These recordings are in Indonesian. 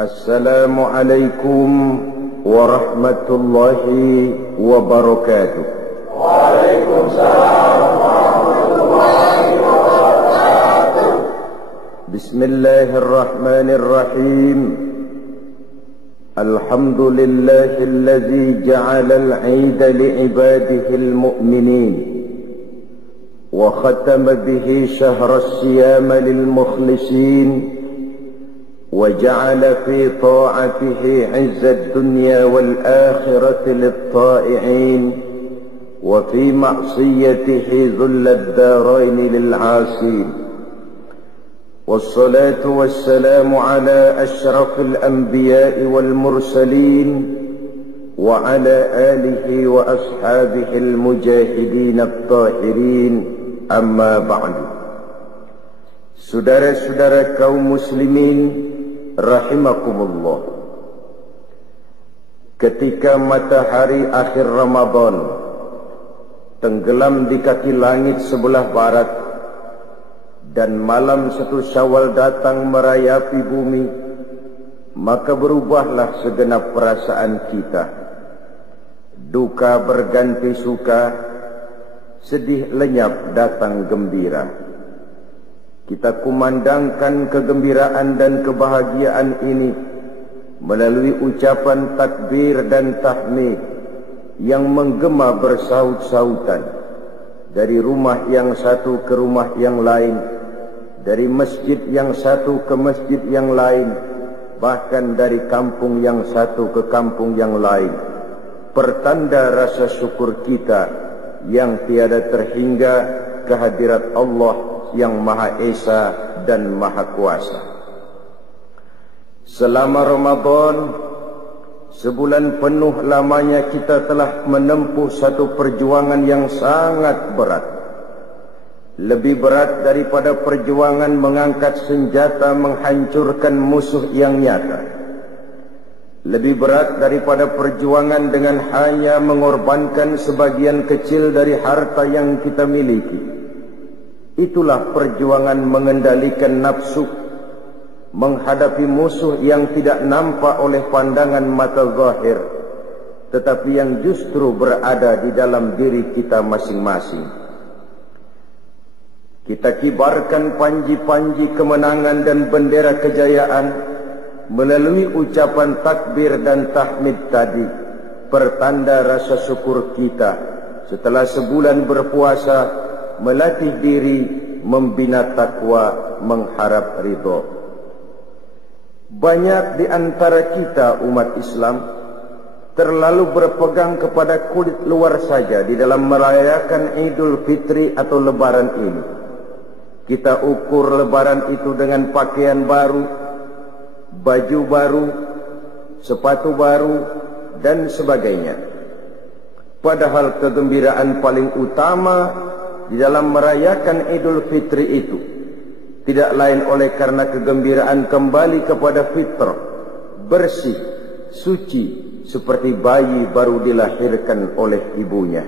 Assalamualaikum warahmatullahi wabarakatuh. Waalaikumsalam warahmatullahi wabarakatuh. Bismillahirrahmanirrahim. Alhamdulillahilladzi ja'ala al-'ida li'ibadihi al-mu'minin wa khatama bihi shahra as-siyama lil-mukhlisin وجعل في طاعته عز الدنيا والآخرة للطائعين وفي معصيته ذل الدارين للعاصين والصلاة والسلام على أشرف الأنبياء والمرسلين وعلى آله وأصحابه المجاهدين الطاهرين أما بعد. Saudara-saudara kaum muslimin rahimakumullah, ketika matahari akhir Ramadan tenggelam di kaki langit sebelah barat dan malam 1 Syawal datang merayapi bumi, maka berubahlah segenap perasaan kita. Duka berganti suka, sedih lenyap datang gembira. Kita kumandangkan kegembiraan dan kebahagiaan ini melalui ucapan takbir dan tahmid yang menggema bersaut-sautan dari rumah yang satu ke rumah yang lain, dari masjid yang satu ke masjid yang lain, bahkan dari kampung yang satu ke kampung yang lain, pertanda rasa syukur kita yang tiada terhingga kehadirat Allah yang Maha Esa dan Maha Kuasa. Selama Ramadan, sebulan penuh lamanya kita telah menempuh satu perjuangan yang sangat berat. Lebih berat daripada perjuangan mengangkat senjata menghancurkan musuh yang nyata. Lebih berat daripada perjuangan dengan hanya mengorbankan sebagian kecil dari harta yang kita miliki. Itulah perjuangan mengendalikan nafsu, menghadapi musuh yang tidak nampak oleh pandangan mata zahir, tetapi yang justru berada di dalam diri kita masing-masing. Kita kibarkan panji-panji kemenangan dan bendera kejayaan melalui ucapan takbir dan tahmid tadi, pertanda rasa syukur kita setelah sebulan berpuasa, melatih diri, membina takwa, mengharap ridho. Banyak di antara kita umat Islam terlalu berpegang kepada kulit luar saja di dalam merayakan Idul Fitri atau Lebaran ini. Kita ukur Lebaran itu dengan pakaian baru, baju baru, sepatu baru, dan sebagainya. Padahal kegembiraan paling utama di dalam merayakan Idul Fitri itu tidak lain oleh karena kegembiraan kembali kepada fitrah, bersih, suci, seperti bayi baru dilahirkan oleh ibunya.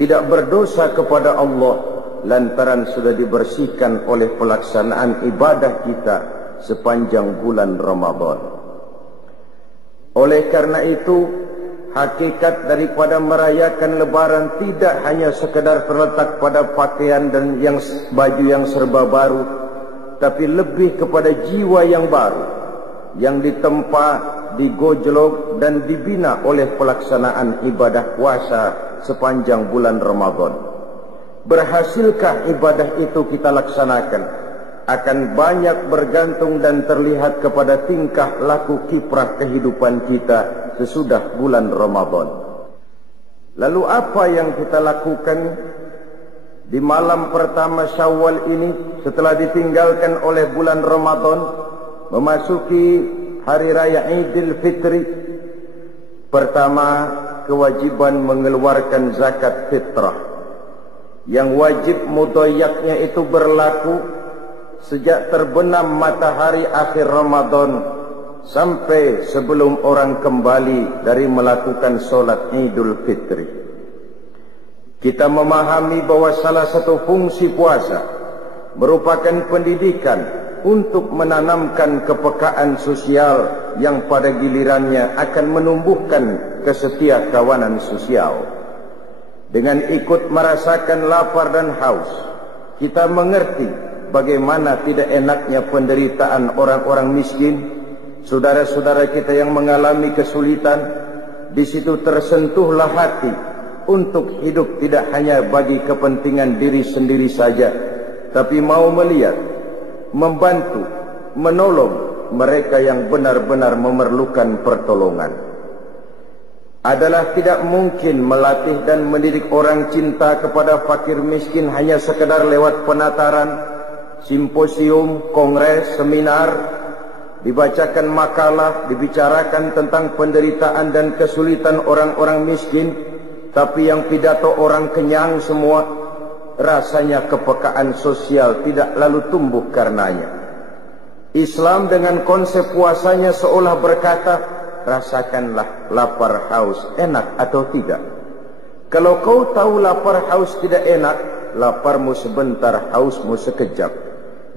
Tidak berdosa kepada Allah lantaran sudah dibersihkan oleh pelaksanaan ibadah kita sepanjang bulan Ramadan. Oleh karena itu, hakikat daripada merayakan Lebaran tidak hanya sekedar terletak pada pakaian dan baju yang serba baru, tapi lebih kepada jiwa yang baru, yang ditempa, digojlok dan dibina oleh pelaksanaan ibadah puasa sepanjang bulan Ramadan. Berhasilkah ibadah itu kita laksanakan? Akan banyak bergantung dan terlihat kepada tingkah laku kiprah kehidupan kita sesudah bulan Ramadan. Lalu apa yang kita lakukan di malam pertama Syawal ini setelah ditinggalkan oleh bulan Ramadan, memasuki hari raya Idul Fitri? Pertama, kewajiban mengeluarkan zakat fitrah. Yang wajib mudhayyaknya itu berlaku sejak terbenam matahari akhir Ramadan sampai sebelum orang kembali dari melakukan solat Idul Fitri. Kita memahami bahwa salah satu fungsi puasa merupakan pendidikan untuk menanamkan kepekaan sosial yang pada gilirannya akan menumbuhkan kesetiakawanan sosial. Dengan ikut merasakan lapar dan haus, kita mengerti bagaimana tidak enaknya penderitaan orang-orang miskin, saudara-saudara kita yang mengalami kesulitan. Di situ tersentuhlah hati untuk hidup tidak hanya bagi kepentingan diri sendiri saja, tapi mau melihat, membantu, menolong mereka yang benar-benar memerlukan pertolongan. Adalah tidak mungkin melatih dan mendidik orang cinta kepada fakir miskin hanya sekedar lewat penataran, simposium, kongres, seminar, dibacakan makalah, dibicarakan tentang penderitaan dan kesulitan orang-orang miskin, tapi yang pidato orang kenyang semua, rasanya kepekaan sosial tidak lalu tumbuh karenanya. Islam dengan konsep puasanya seolah berkata, rasakanlah lapar haus, enak atau tidak. Kalau kau tahu lapar haus tidak enak, laparmu sebentar, hausmu sekejap.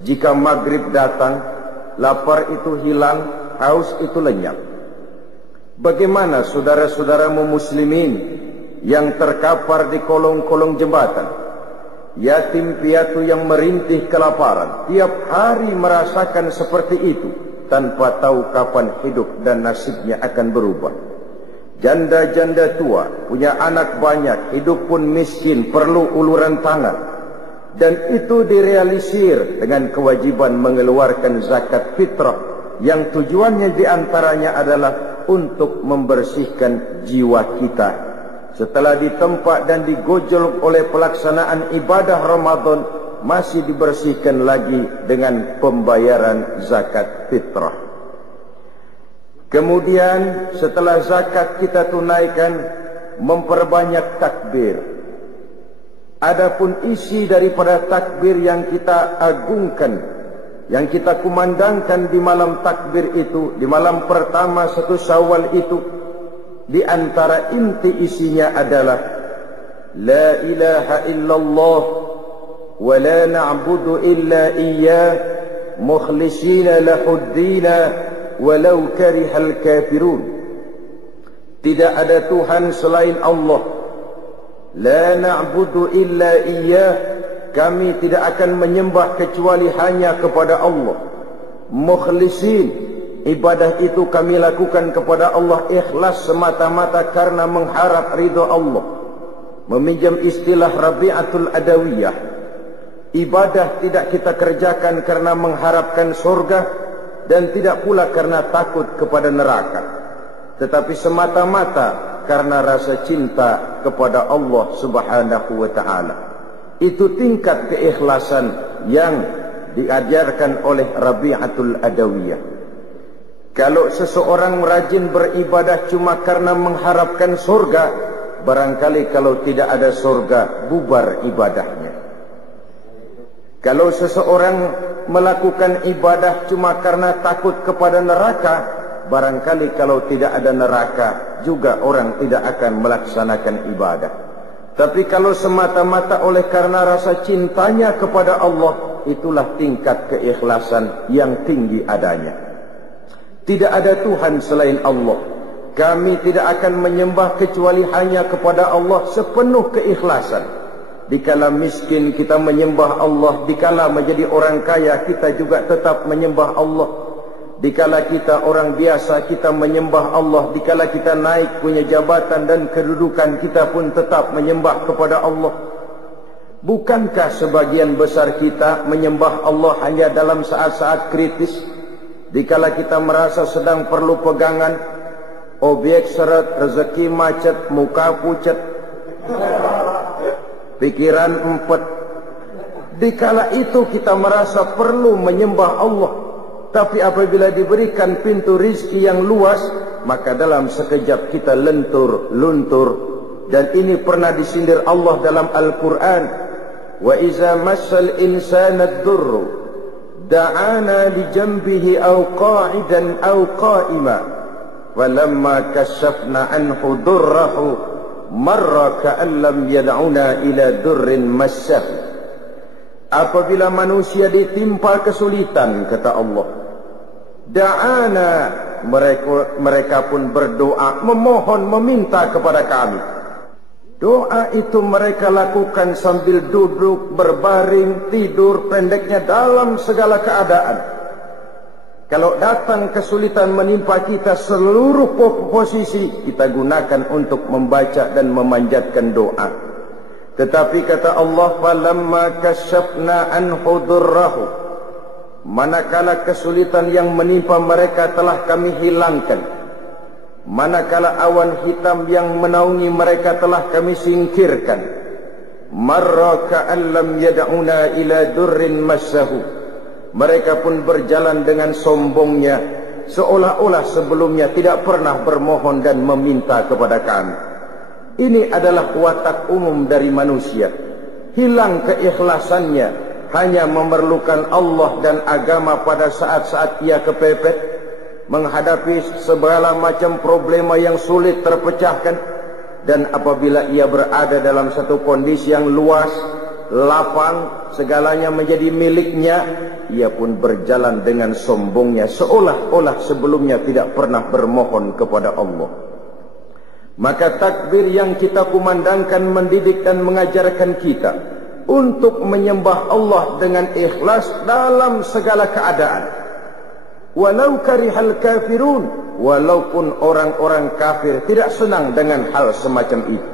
Jika maghrib datang, lapar itu hilang, haus itu lenyap. Bagaimana saudara-saudaramu muslimin yang terkapar di kolong-kolong jembatan, yatim piatu yang merintih kelaparan, tiap hari merasakan seperti itu, tanpa tahu kapan hidup dan nasibnya akan berubah. Janda-janda tua, punya anak banyak, hidup pun miskin, perlu uluran tangan. Dan itu direalisir dengan kewajiban mengeluarkan zakat fitrah, yang tujuannya diantaranya adalah untuk membersihkan jiwa kita. Setelah ditempa dan digojol oleh pelaksanaan ibadah Ramadan, masih dibersihkan lagi dengan pembayaran zakat fitrah. Kemudian setelah zakat kita tunaikan, memperbanyak takbir. Adapun isi daripada takbir yang kita agungkan, yang kita kumandangkan di malam takbir itu, di malam pertama 1 Syawal itu, di antara inti isinya adalah La ilaha illallah ولا نعبد إلا إياه مخلصين له الدين ولو كره الكافرون. Tidak ada Tuhan selain Allah. La na'budu illa iyyah, kami tidak akan menyembah kecuali hanya kepada Allah. Mukhlisin, ibadah itu kami lakukan kepada Allah ikhlas semata-mata karena mengharap ridha Allah. Meminjam istilah Rabi'atul Adawiyah, ibadah tidak kita kerjakan karena mengharapkan surga dan tidak pula karena takut kepada neraka, tetapi semata-mata karena rasa cinta kepada Allah Subhanahu wa ta'ala. Itu tingkat keikhlasan yang diajarkan oleh Rabi'atul Adawiyah. Kalau seseorang rajin beribadah cuma karena mengharapkan surga, barangkali kalau tidak ada surga, bubar ibadahnya. Kalau seseorang melakukan ibadah cuma karena takut kepada neraka, barangkali kalau tidak ada neraka juga orang tidak akan melaksanakan ibadah. Tapi kalau semata-mata oleh karena rasa cintanya kepada Allah, itulah tingkat keikhlasan yang tinggi adanya. Tidak ada Tuhan selain Allah. Kami tidak akan menyembah kecuali hanya kepada Allah sepenuh keikhlasan. Dikala miskin kita menyembah Allah, dikala menjadi orang kaya kita juga tetap menyembah Allah. Dikala kita orang biasa kita menyembah Allah, dikala kita naik punya jabatan dan kedudukan kita pun tetap menyembah kepada Allah. Bukankah sebagian besar kita menyembah Allah hanya dalam saat-saat kritis, dikala kita merasa sedang perlu pegangan, objek seret, rezeki macet, muka pucat, pikiran empet. Dikala itu kita merasa perlu menyembah Allah. Tapi apabila diberikan pintu rizki yang luas, maka dalam sekejap kita lentur, luntur. Dan ini pernah disindir Allah dalam Al-Quran. Wa iza massal insana ad-durru da'ana li jambihi aw qa'idan aw qa'ima. Walamma kashafna anhu durrahu marra ka'an lam yad'una ila durrin massah. apabila manusia ditimpa kesulitan, kata Allah, da'ana, mereka pun berdoa, memohon, meminta kepada kami. Doa itu mereka lakukan sambil duduk, berbaring, tidur, pendeknya dalam segala keadaan. Kalau datang kesulitan menimpa kita, seluruh posisi kita gunakan untuk membaca dan memanjatkan doa. Tetapi kata Allah, falamma kasyafna anhu durrahu, manakala kesulitan yang menimpa mereka telah kami hilangkan, manakala awan hitam yang menaungi mereka telah kami singkirkan, marra ka'an lam yad'una ila durrin massahu, mereka pun berjalan dengan sombongnya, seolah-olah sebelumnya tidak pernah bermohon dan meminta kepada kami. Ini adalah watak umum dari manusia. Hilang keikhlasannya, hanya memerlukan Allah dan agama pada saat-saat ia kepepet, menghadapi segala macam problema yang sulit terpecahkan. Dan apabila ia berada dalam satu kondisi yang luas, lapang, segalanya menjadi miliknya, ia pun berjalan dengan sombongnya, seolah-olah sebelumnya tidak pernah bermohon kepada Allah. Maka takbir yang kita kumandangkan mendidik dan mengajarkan kita untuk menyembah Allah dengan ikhlas dalam segala keadaan. Walau karihal kafirun, walaupun orang-orang kafir tidak senang dengan hal semacam itu.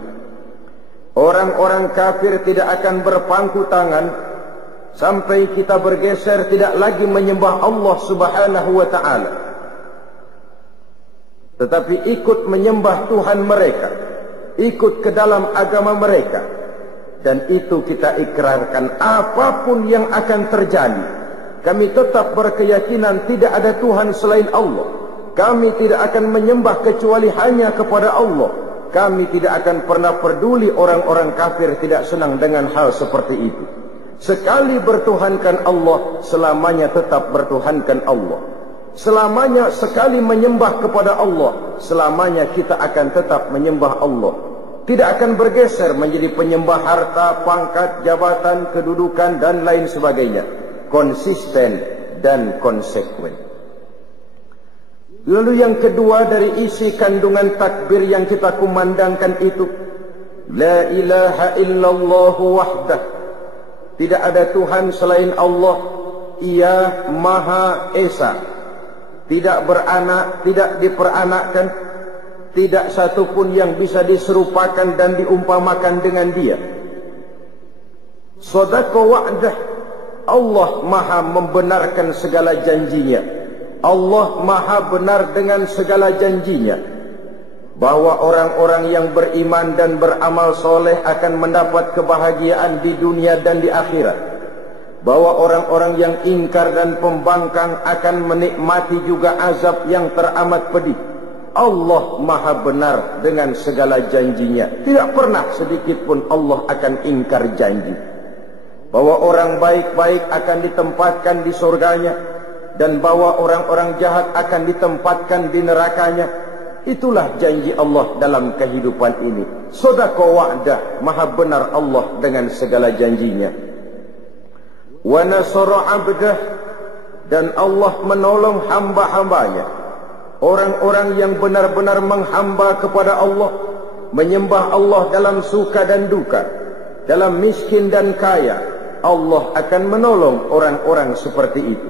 Orang-orang kafir tidak akan berpangku tangan sampai kita bergeser tidak lagi menyembah Allah Subhanahu wa ta'ala, tetapi ikut menyembah Tuhan mereka, ikut ke dalam agama mereka. Dan itu kita ikrarkan, apapun yang akan terjadi, kami tetap berkeyakinan tidak ada Tuhan selain Allah. Kami tidak akan menyembah kecuali hanya kepada Allah. Kami tidak akan pernah peduli orang-orang kafir tidak senang dengan hal seperti itu. Sekali bertuhankan Allah, selamanya tetap bertuhankan Allah. Selamanya sekali menyembah kepada Allah, selamanya kita akan tetap menyembah Allah. Tidak akan bergeser menjadi penyembah harta, pangkat, jabatan, kedudukan dan lain sebagainya. Konsisten dan konsekuen. Lalu yang kedua dari isi kandungan takbir yang kita kumandangkan itu, la ilaha illallah wahdah, tidak ada Tuhan selain Allah, Ia Maha Esa, tidak beranak, tidak diperanakkan, tidak satupun yang bisa diserupakan dan diumpamakan dengan Dia. Sadaqa wa'dah, Allah Maha membenarkan segala janjinya. Allah Maha benar dengan segala janjinya, bahwa orang-orang yang beriman dan beramal soleh akan mendapat kebahagiaan di dunia dan di akhirat, bahwa orang-orang yang ingkar dan pembangkang akan menikmati juga azab yang teramat pedih. Allah Maha benar dengan segala janjinya. Tidak pernah sedikit pun Allah akan ingkar janji. Bahwa orang baik-baik akan ditempatkan di surganya, dan bahwa orang-orang jahat akan ditempatkan di nerakanya. Itulah janji Allah dalam kehidupan ini. Sadaqa wa'dah, Maha benar Allah dengan segala janjinya. Wa nasara 'abdah, dan Allah menolong hamba-hambanya, orang-orang yang benar-benar menghamba kepada Allah, menyembah Allah dalam suka dan duka, dalam miskin dan kaya. Allah akan menolong orang-orang seperti itu.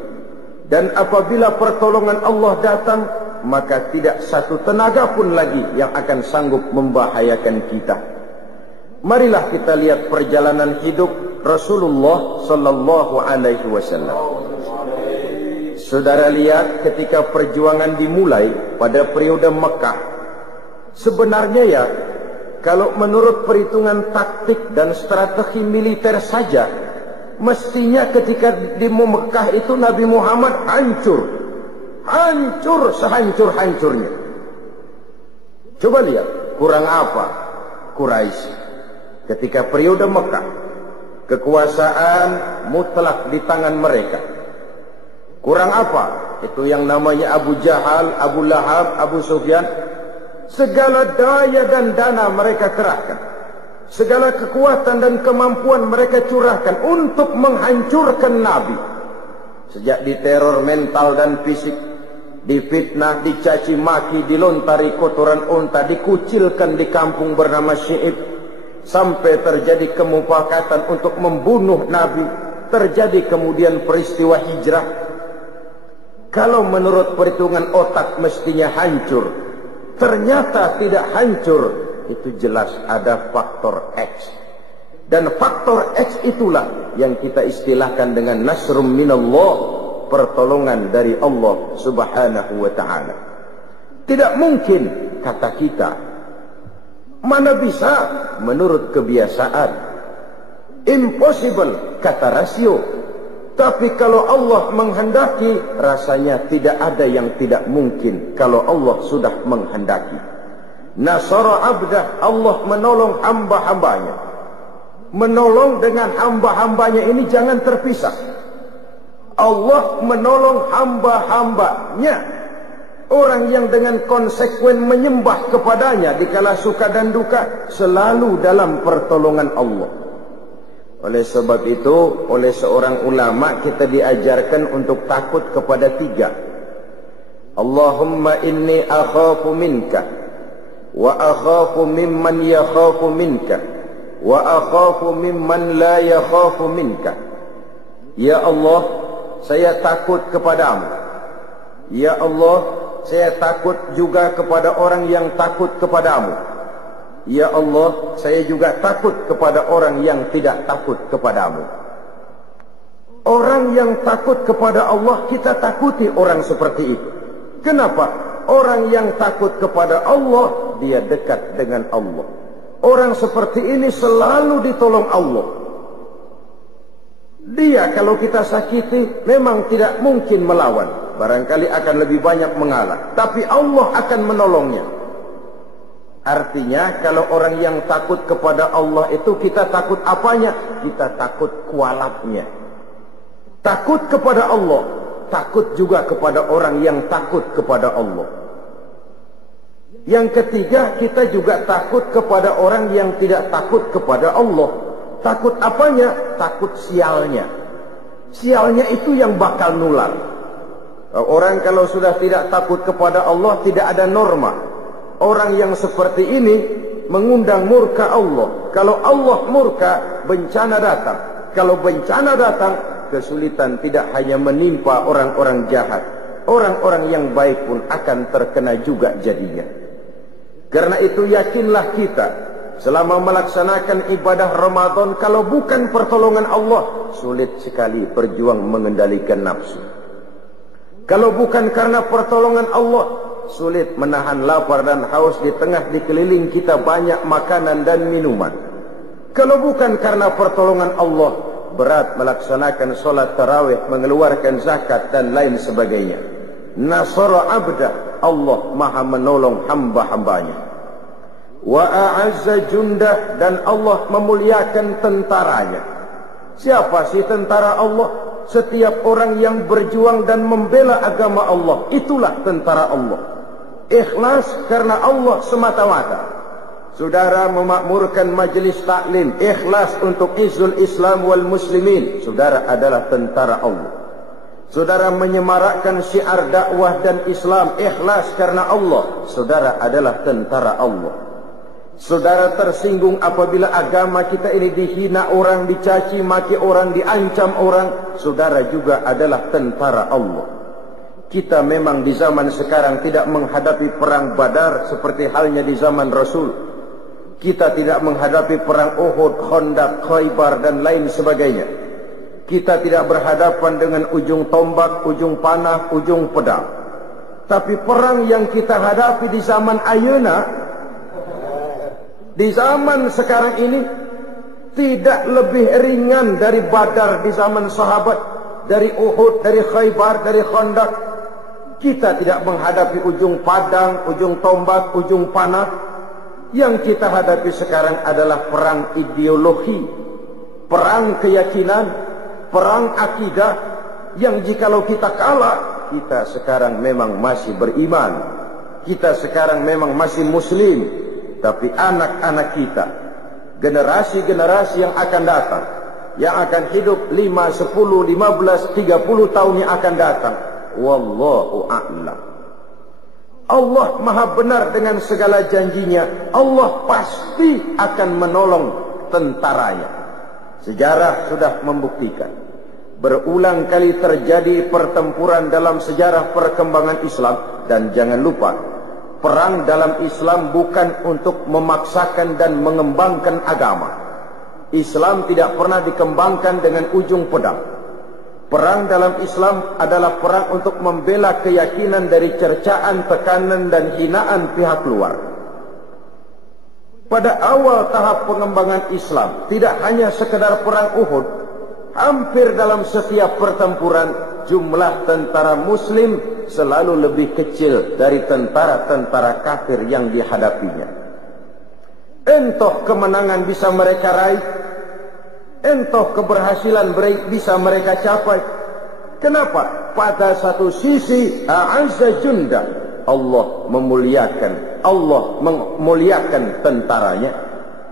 Dan apabila pertolongan Allah datang, maka tidak satu tenaga pun lagi yang akan sanggup membahayakan kita. Marilah kita lihat perjalanan hidup Rasulullah sallallahu alaihi wasallam. Saudara lihat ketika perjuangan dimulai pada periode Mekah, sebenarnya ya, kalau menurut perhitungan taktik dan strategi militer saja, mestinya ketika di Mekah itu Nabi Muhammad hancur sehancur-hancurnya. Coba lihat, kurang apa Quraisy ketika periode Mekah, kekuasaan mutlak di tangan mereka. Kurang apa? Itu yang namanya Abu Jahal, Abu Lahab, Abu Sufyan. Segala daya dan dana mereka kerahkan. segala kekuatan dan kemampuan mereka curahkan untuk menghancurkan Nabi. Sejak diteror mental dan fisik, difitnah, dicaci maki, dilontari kotoran unta, dikucilkan di kampung bernama Syi'ib, sampai terjadi kemufakatan untuk membunuh Nabi, terjadi kemudian peristiwa hijrah. Kalau menurut perhitungan otak mestinya hancur, ternyata tidak hancur. Itu jelas ada faktor X. Dan faktor X itulah yang kita istilahkan dengan nasrum minallah, pertolongan dari Allah subhanahu wa ta'ala. Tidak mungkin, kata kita. Mana bisa menurut kebiasaan. Impossible, kata rasio. Tapi kalau Allah menghendaki, rasanya tidak ada yang tidak mungkin kalau Allah sudah menghendaki. Nasara abdah, Allah menolong hamba-hambanya. Menolong dengan hamba-hambanya ini jangan terpisah. Allah menolong hamba-hambanya, orang yang dengan konsekuen menyembah kepadanya dikala suka dan duka, selalu dalam pertolongan Allah. Oleh sebab itu, oleh seorang ulama kita diajarkan untuk takut kepada tiga. Allahumma inni akhafu minka, wa akhafu mimman yakhafu minka, wa akhafu mimman la yakhafu minka. Ya Allah, saya takut kepadamu. Ya Allah, saya takut juga kepada orang yang takut kepadamu. Ya Allah, saya juga takut kepada orang yang tidak takut kepadamu. Orang yang takut kepada Allah, kita takuti orang seperti itu. Kenapa? Orang yang takut kepada Allah, dia dekat dengan Allah. Orang seperti ini selalu ditolong Allah. Dia kalau kita sakiti memang tidak mungkin melawan, barangkali akan lebih banyak mengalah, tapi Allah akan menolongnya. Artinya kalau orang yang takut kepada Allah itu, kita takut apanya? Kita takut kualatnya. Takut kepada Allah, takut juga kepada orang yang takut kepada Allah. Yang ketiga, kita juga takut kepada orang yang tidak takut kepada Allah. Takut apanya? Takut sialnya. Sialnya itu yang bakal nular. Orang kalau sudah tidak takut kepada Allah, tidak ada norma. Orang yang seperti ini mengundang murka Allah. Kalau Allah murka, bencana datang. Kalau bencana datang, kesulitan tidak hanya menimpa orang-orang jahat, orang-orang yang baik pun akan terkena juga jadinya. Karena itu yakinlah kita, selama melaksanakan ibadah Ramadan, kalau bukan pertolongan Allah, sulit sekali berjuang mengendalikan nafsu. Kalau bukan karena pertolongan Allah, sulit menahan lapar dan haus di tengah dikeliling kita banyak makanan dan minuman. Kalau bukan karena pertolongan Allah, berat melaksanakan solat tarawih, mengeluarkan zakat dan lain sebagainya. Nasara abda, Allah maha menolong hamba-hambanya. Wa a'azza jundah, dan Allah memuliakan tentaranya. Siapa sih tentara Allah? Setiap orang yang berjuang dan membela agama Allah, itulah tentara Allah. Ikhlas karena Allah semata-mata. Saudara memakmurkan majelis taklim, ikhlas untuk izul Islam wal muslimin, saudara adalah tentara Allah. Saudara menyemarakkan syiar dakwah dan Islam, ikhlas karena Allah, saudara adalah tentara Allah. Saudara tersinggung apabila agama kita ini dihina orang, dicaci maki orang, diancam orang, saudara juga adalah tentara Allah. Kita memang di zaman sekarang tidak menghadapi perang Badar seperti halnya di zaman Rasul. Kita tidak menghadapi perang Uhud, Khandaq, Khaybar dan lain sebagainya. Kita tidak berhadapan dengan ujung tombak, ujung panah, ujung pedang. Tapi perang yang kita hadapi di zaman ayeuna, di zaman sekarang ini, tidak lebih ringan dari Badar di zaman sahabat, dari Uhud, dari Khaybar, dari Khandaq. Kita tidak menghadapi ujung padang, ujung tombak, ujung panah. Yang kita hadapi sekarang adalah perang ideologi, perang keyakinan, perang akidah, yang jikalau kita kalah, kita sekarang memang masih beriman, kita sekarang memang masih muslim. Tapi anak-anak kita, generasi-generasi yang akan datang, yang akan hidup 5, 10, 15, 30 tahun yang akan datang. Wallahu a'lam. Allah maha benar dengan segala janjinya. Allah pasti akan menolong tentaranya. Sejarah sudah membuktikan. Berulang kali terjadi pertempuran dalam sejarah perkembangan Islam. Dan jangan lupa, perang dalam Islam bukan untuk memaksakan dan mengembangkan agama. Islam tidak pernah dikembangkan dengan ujung pedang. Perang dalam Islam adalah perang untuk membela keyakinan dari cercaan, tekanan, dan hinaan pihak luar. Pada awal tahap pengembangan Islam, tidak hanya sekedar perang Uhud, hampir dalam setiap pertempuran, jumlah tentara Muslim selalu lebih kecil dari tentara-tentara kafir yang dihadapinya. Entah kemenangan bisa mereka raih, entah keberhasilan bisa mereka capai. Kenapa? Pada satu sisi, a'azza junda, Allah memuliakan tentaranya.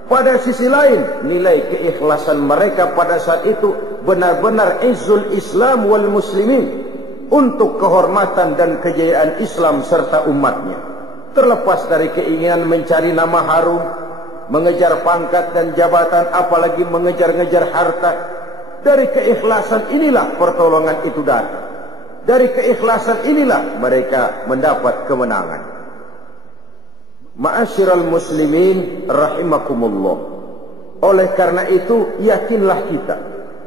Pada sisi lain, nilai keikhlasan mereka pada saat itu benar-benar izzul Islam wal muslimin, untuk kehormatan dan kejayaan Islam serta umatnya. Terlepas dari keinginan mencari nama harum, mengejar pangkat dan jabatan, apalagi mengejar-ngejar harta, dari keikhlasan inilah pertolongan itu datang. Dari keikhlasan inilah mereka mendapat kemenangan. Ma'asyiral muslimin rahimakumullah. Oleh karena itu, yakinlah kita,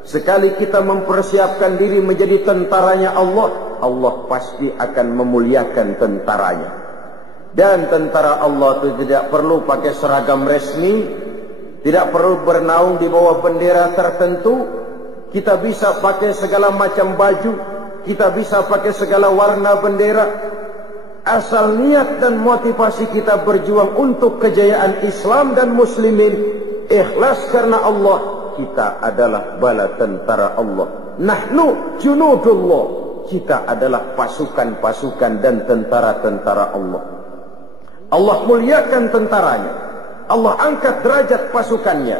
sekali kita mempersiapkan diri menjadi tentaranya Allah, Allah pasti akan memuliakan tentaranya. Dan tentara Allah itu tidak perlu pakai seragam resmi, tidak perlu bernaung di bawah bendera tertentu. Kita bisa pakai segala macam baju, kita bisa pakai segala warna bendera. Asal niat dan motivasi kita berjuang untuk kejayaan Islam dan muslimin, ikhlas karena Allah, kita adalah bala tentara Allah. Nahnu junudullah, kita adalah pasukan-pasukan dan tentara-tentara Allah. Allah muliakan tentaranya, Allah angkat derajat pasukannya.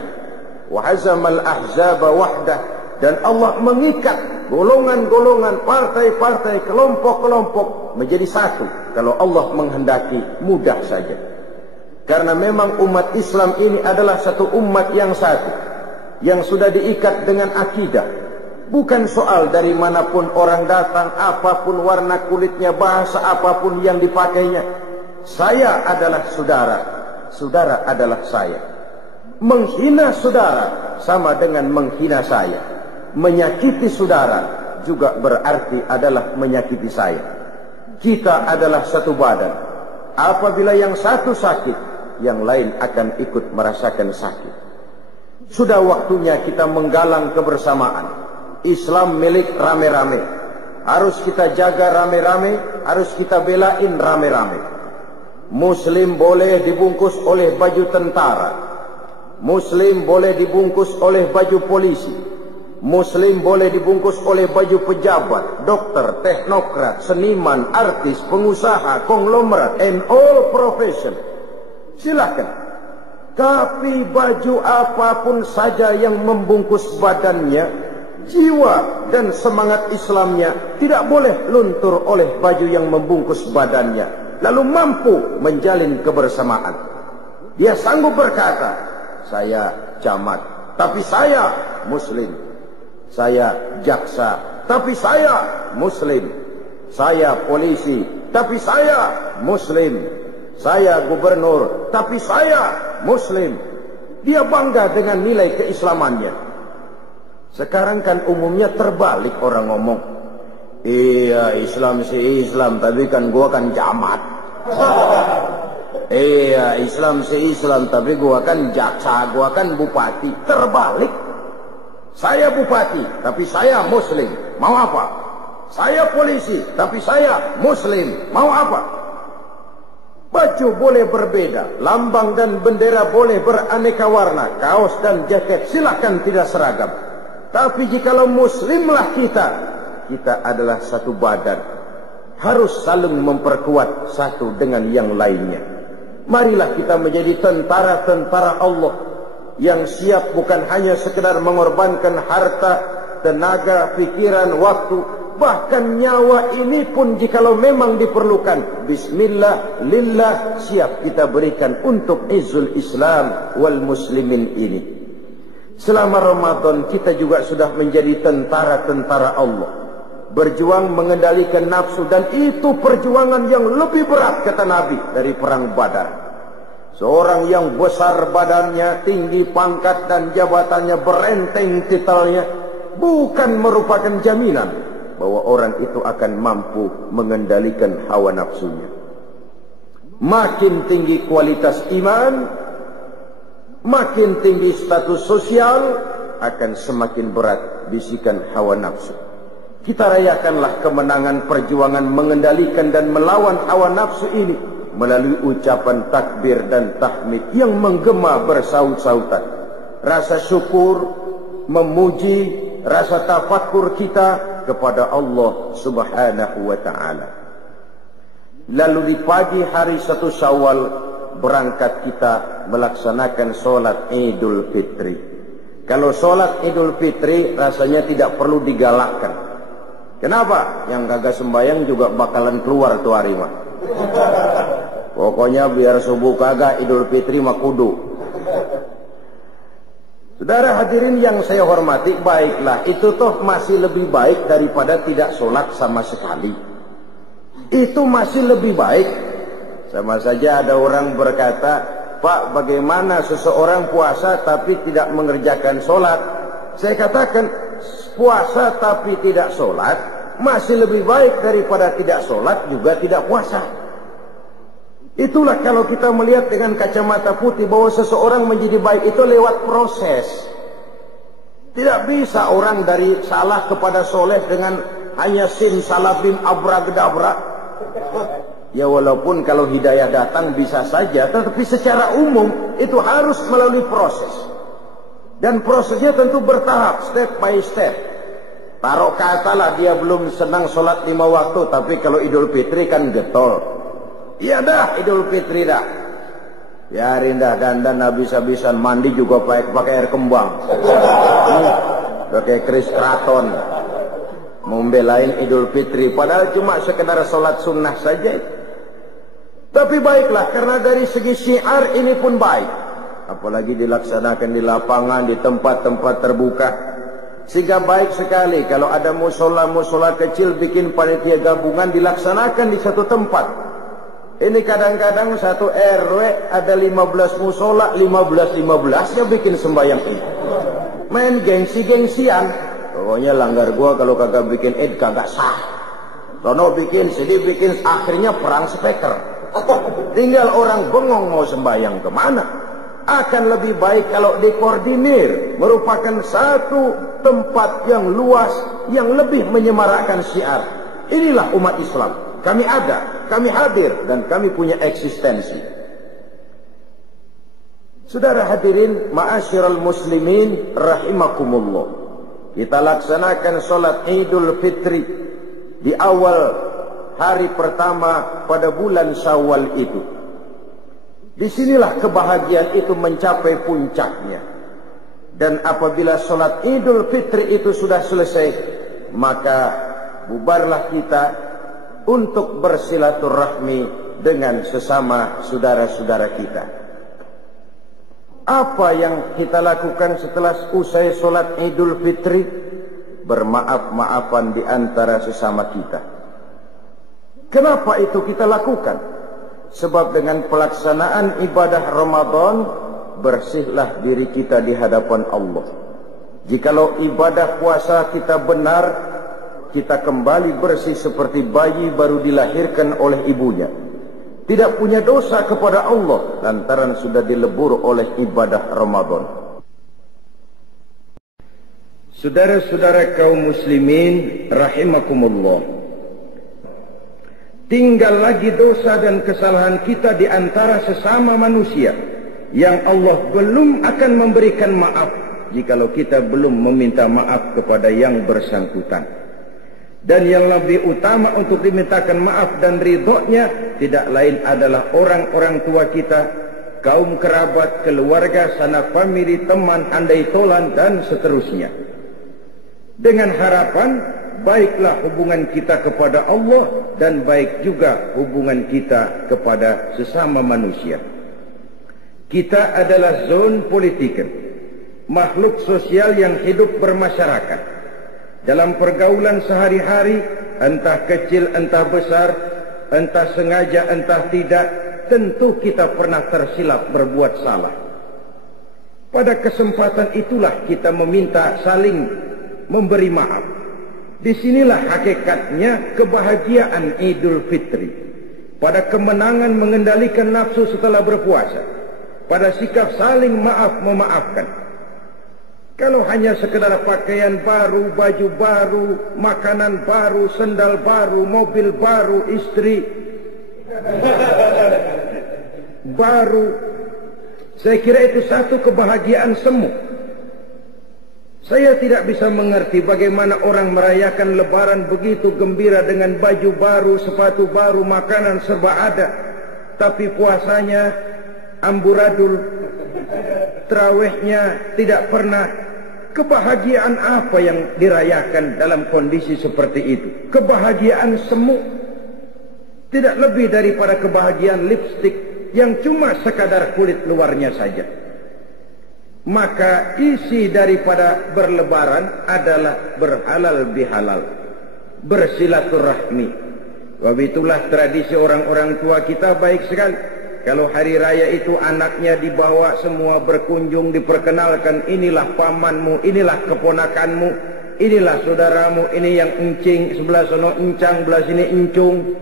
Wa hazamal ahzaba wahdah, dan Allah mengikat golongan-golongan, partai-partai, kelompok-kelompok menjadi satu. Kalau Allah menghendaki, mudah saja. Karena memang umat Islam ini adalah satu umat yang satu, yang sudah diikat dengan akidah. Bukan soal dari manapun orang datang, apapun warna kulitnya, bahasa apapun yang dipakainya. Saya adalah saudara, saudara adalah saya. Menghina saudara sama dengan menghina saya. Menyakiti saudara juga berarti adalah menyakiti saya. Kita adalah satu badan. Apabila yang satu sakit, yang lain akan ikut merasakan sakit. Sudah waktunya kita menggalang kebersamaan. Islam milik rame-rame. Harus kita jaga rame-rame, harus kita belain rame-rame. Muslim boleh dibungkus oleh baju tentara. Muslim boleh dibungkus oleh baju polisi. Muslim boleh dibungkus oleh baju pejabat, dokter, teknokrat, seniman, artis, pengusaha, konglomerat, and all profession. Silakan. Tapi baju apapun saja yang membungkus badannya, jiwa dan semangat Islamnya tidak boleh luntur oleh baju yang membungkus badannya, lalu mampu menjalin kebersamaan. Dia sanggup berkata, saya camat, tapi saya Muslim. Saya jaksa, tapi saya Muslim. Saya polisi, tapi saya Muslim. Saya gubernur, tapi saya Muslim. Dia bangga dengan nilai keislamannya. Sekarang kan umumnya terbalik, orang ngomong, iya Islam si Islam, tapi kan gua kan camat. Iya Islam si Islam, tapi gua kan jaksa, gua kan bupati. Terbalik. Saya bupati, tapi saya Muslim. Mau apa? Saya polisi, tapi saya Muslim. Mau apa? Baju boleh berbeda, lambang dan bendera boleh beraneka warna, kaos dan jaket silakan tidak seragam. Tapi jikalau Muslimlah kita adalah satu badan. Harus saling memperkuat satu dengan yang lainnya. Marilah kita menjadi tentara-tentara Allah. yang siap bukan hanya sekedar mengorbankan harta, tenaga, pikiran, waktu, bahkan nyawa ini pun jikalau memang diperlukan, bismillah, lillah, siap kita berikan untuk izzul Islam wal muslimin ini. Selama Ramadan kita juga sudah menjadi tentara-tentara Allah, berjuang mengendalikan nafsu, dan itu perjuangan yang lebih berat kata Nabi dari perang Badar. Seorang yang besar badannya, tinggi pangkat dan jabatannya, berenteng titelnya, bukan merupakan jaminan bahwa orang itu akan mampu mengendalikan hawa nafsunya. Makin tinggi kualitas iman, makin tinggi status sosial, akan semakin berat bisikan hawa nafsu. Kita rayakanlah kemenangan perjuangan mengendalikan dan melawan hawa nafsu ini melalui ucapan takbir dan tahmid yang menggema bersaut-sautan. Rasa syukur, memuji, rasa tafakur kita kepada Allah Subhanahu wa ta'ala. Lalu di pagi hari 1 Syawal berangkat kita melaksanakan sholat Idul Fitri. Kalau sholat Idul Fitri rasanya tidak perlu digalakkan. Kenapa? Yang kagak sembahyang juga bakalan keluar tuh hari mah. Pokoknya biar subuh kagak, Idul Fitri mah kudu. Saudara hadirin yang saya hormati, baiklah, itu toh masih lebih baik daripada tidak sholat sama sekali. Itu masih lebih baik. Sama saja ada orang berkata, Pak, bagaimana seseorang puasa tapi tidak mengerjakan sholat? Saya katakan, puasa tapi tidak sholat masih lebih baik daripada tidak sholat juga tidak puasa. Itulah kalau kita melihat dengan kacamata putih bahwa seseorang menjadi baik itu lewat proses. Tidak bisa orang dari salah kepada soleh dengan hanya sin salabim abragdabra. Ya walaupun kalau hidayah datang bisa saja, tetapi secara umum itu harus melalui proses. Dan prosesnya tentu bertahap, step by step. Taruh katalah dia belum senang sholat 5 waktu, tapi kalau Idul Fitri kan getol. Iya dah, Idul Fitri dah. Biarin dah, dandan habis-habisan, mandi juga pakai air kembang. Pakai keris keraton. Membelain Idul Fitri, padahal cuma sekedar sholat sunnah saja. Tapi baiklah, karena dari segi syiar ini pun baik. Apalagi dilaksanakan di lapangan, di tempat-tempat terbuka. Sehingga baik sekali kalau ada musola-musola kecil bikin panitia gabungan dilaksanakan di satu tempat. Ini kadang-kadang satu RW ada 15 musola, 15-15-nya bikin sembahyang Id. Main gengsi-gengsian. Pokoknya langgar gua kalau kagak bikin Id kagak sah. Sono bikin, sini bikin, akhirnya perang speaker. Tinggal orang bengong mau sembahyang kemana. Akan lebih baik kalau dikoordinir, merupakan satu tempat yang luas, yang lebih menyemarakkan syiar. Inilah umat Islam. Kami ada, kami hadir, dan kami punya eksistensi. Saudara hadirin, ma'asyiral muslimin rahimakumullah. Kita laksanakan sholat Idul Fitri di awal hari pertama pada bulan Syawal itu. Disinilah kebahagiaan itu mencapai puncaknya. Dan apabila sholat Idul Fitri itu sudah selesai, maka bubarlah kita untuk bersilaturahmi dengan sesama saudara-saudara kita. Apa yang kita lakukan setelah usai sholat Idul Fitri? Bermaaf-maafan di antara sesama kita. Kenapa itu kita lakukan? Sebab dengan pelaksanaan ibadah Ramadan, bersihlah diri kita di hadapan Allah. Jikalau ibadah puasa kita benar, kita kembali bersih seperti bayi baru dilahirkan oleh ibunya. Tidak punya dosa kepada Allah lantaran sudah dilebur oleh ibadah Ramadan. Saudara-saudara kaum muslimin rahimakumullah. Tinggal lagi dosa dan kesalahan kita di antara sesama manusia yang Allah belum akan memberikan maaf jikalau kita belum meminta maaf kepada yang bersangkutan. Dan yang lebih utama untuk dimintakan maaf dan ridhonya tidak lain adalah orang-orang tua kita, kaum kerabat, keluarga, sanak famili, teman, andai tolan, dan seterusnya. Dengan harapan, baiklah hubungan kita kepada Allah dan baik juga hubungan kita kepada sesama manusia. Kita adalah zon politiker, makhluk sosial yang hidup bermasyarakat. Dalam pergaulan sehari-hari, entah kecil, entah besar, entah sengaja, entah tidak, tentu kita pernah tersilap berbuat salah. Pada kesempatan itulah kita meminta saling memberi maaf. Disinilah hakikatnya kebahagiaan Idul Fitri. Pada kemenangan mengendalikan nafsu setelah berpuasa. Pada sikap saling maaf memaafkan. Kalau hanya sekedar pakaian baru, baju baru, makanan baru, sendal baru, mobil baru, istri baru, saya kira itu satu kebahagiaan semu. Saya tidak bisa mengerti bagaimana orang merayakan Lebaran begitu gembira dengan baju baru, sepatu baru, makanan serba ada, tapi puasanya amburadul, tarawihnya tidak pernah. Kebahagiaan apa yang dirayakan dalam kondisi seperti itu? Kebahagiaan semu, tidak lebih daripada kebahagiaan lipstik yang cuma sekadar kulit luarnya saja. Maka isi daripada berlebaran adalah berhalal bihalal, bersilaturahmi. Sebab itulah tradisi orang-orang tua kita baik sekali. Kalau hari raya itu anaknya dibawa semua berkunjung, diperkenalkan, inilah pamanmu, inilah keponakanmu, inilah saudaramu, ini yang encing, sebelah sono encang, sebelah sini encung,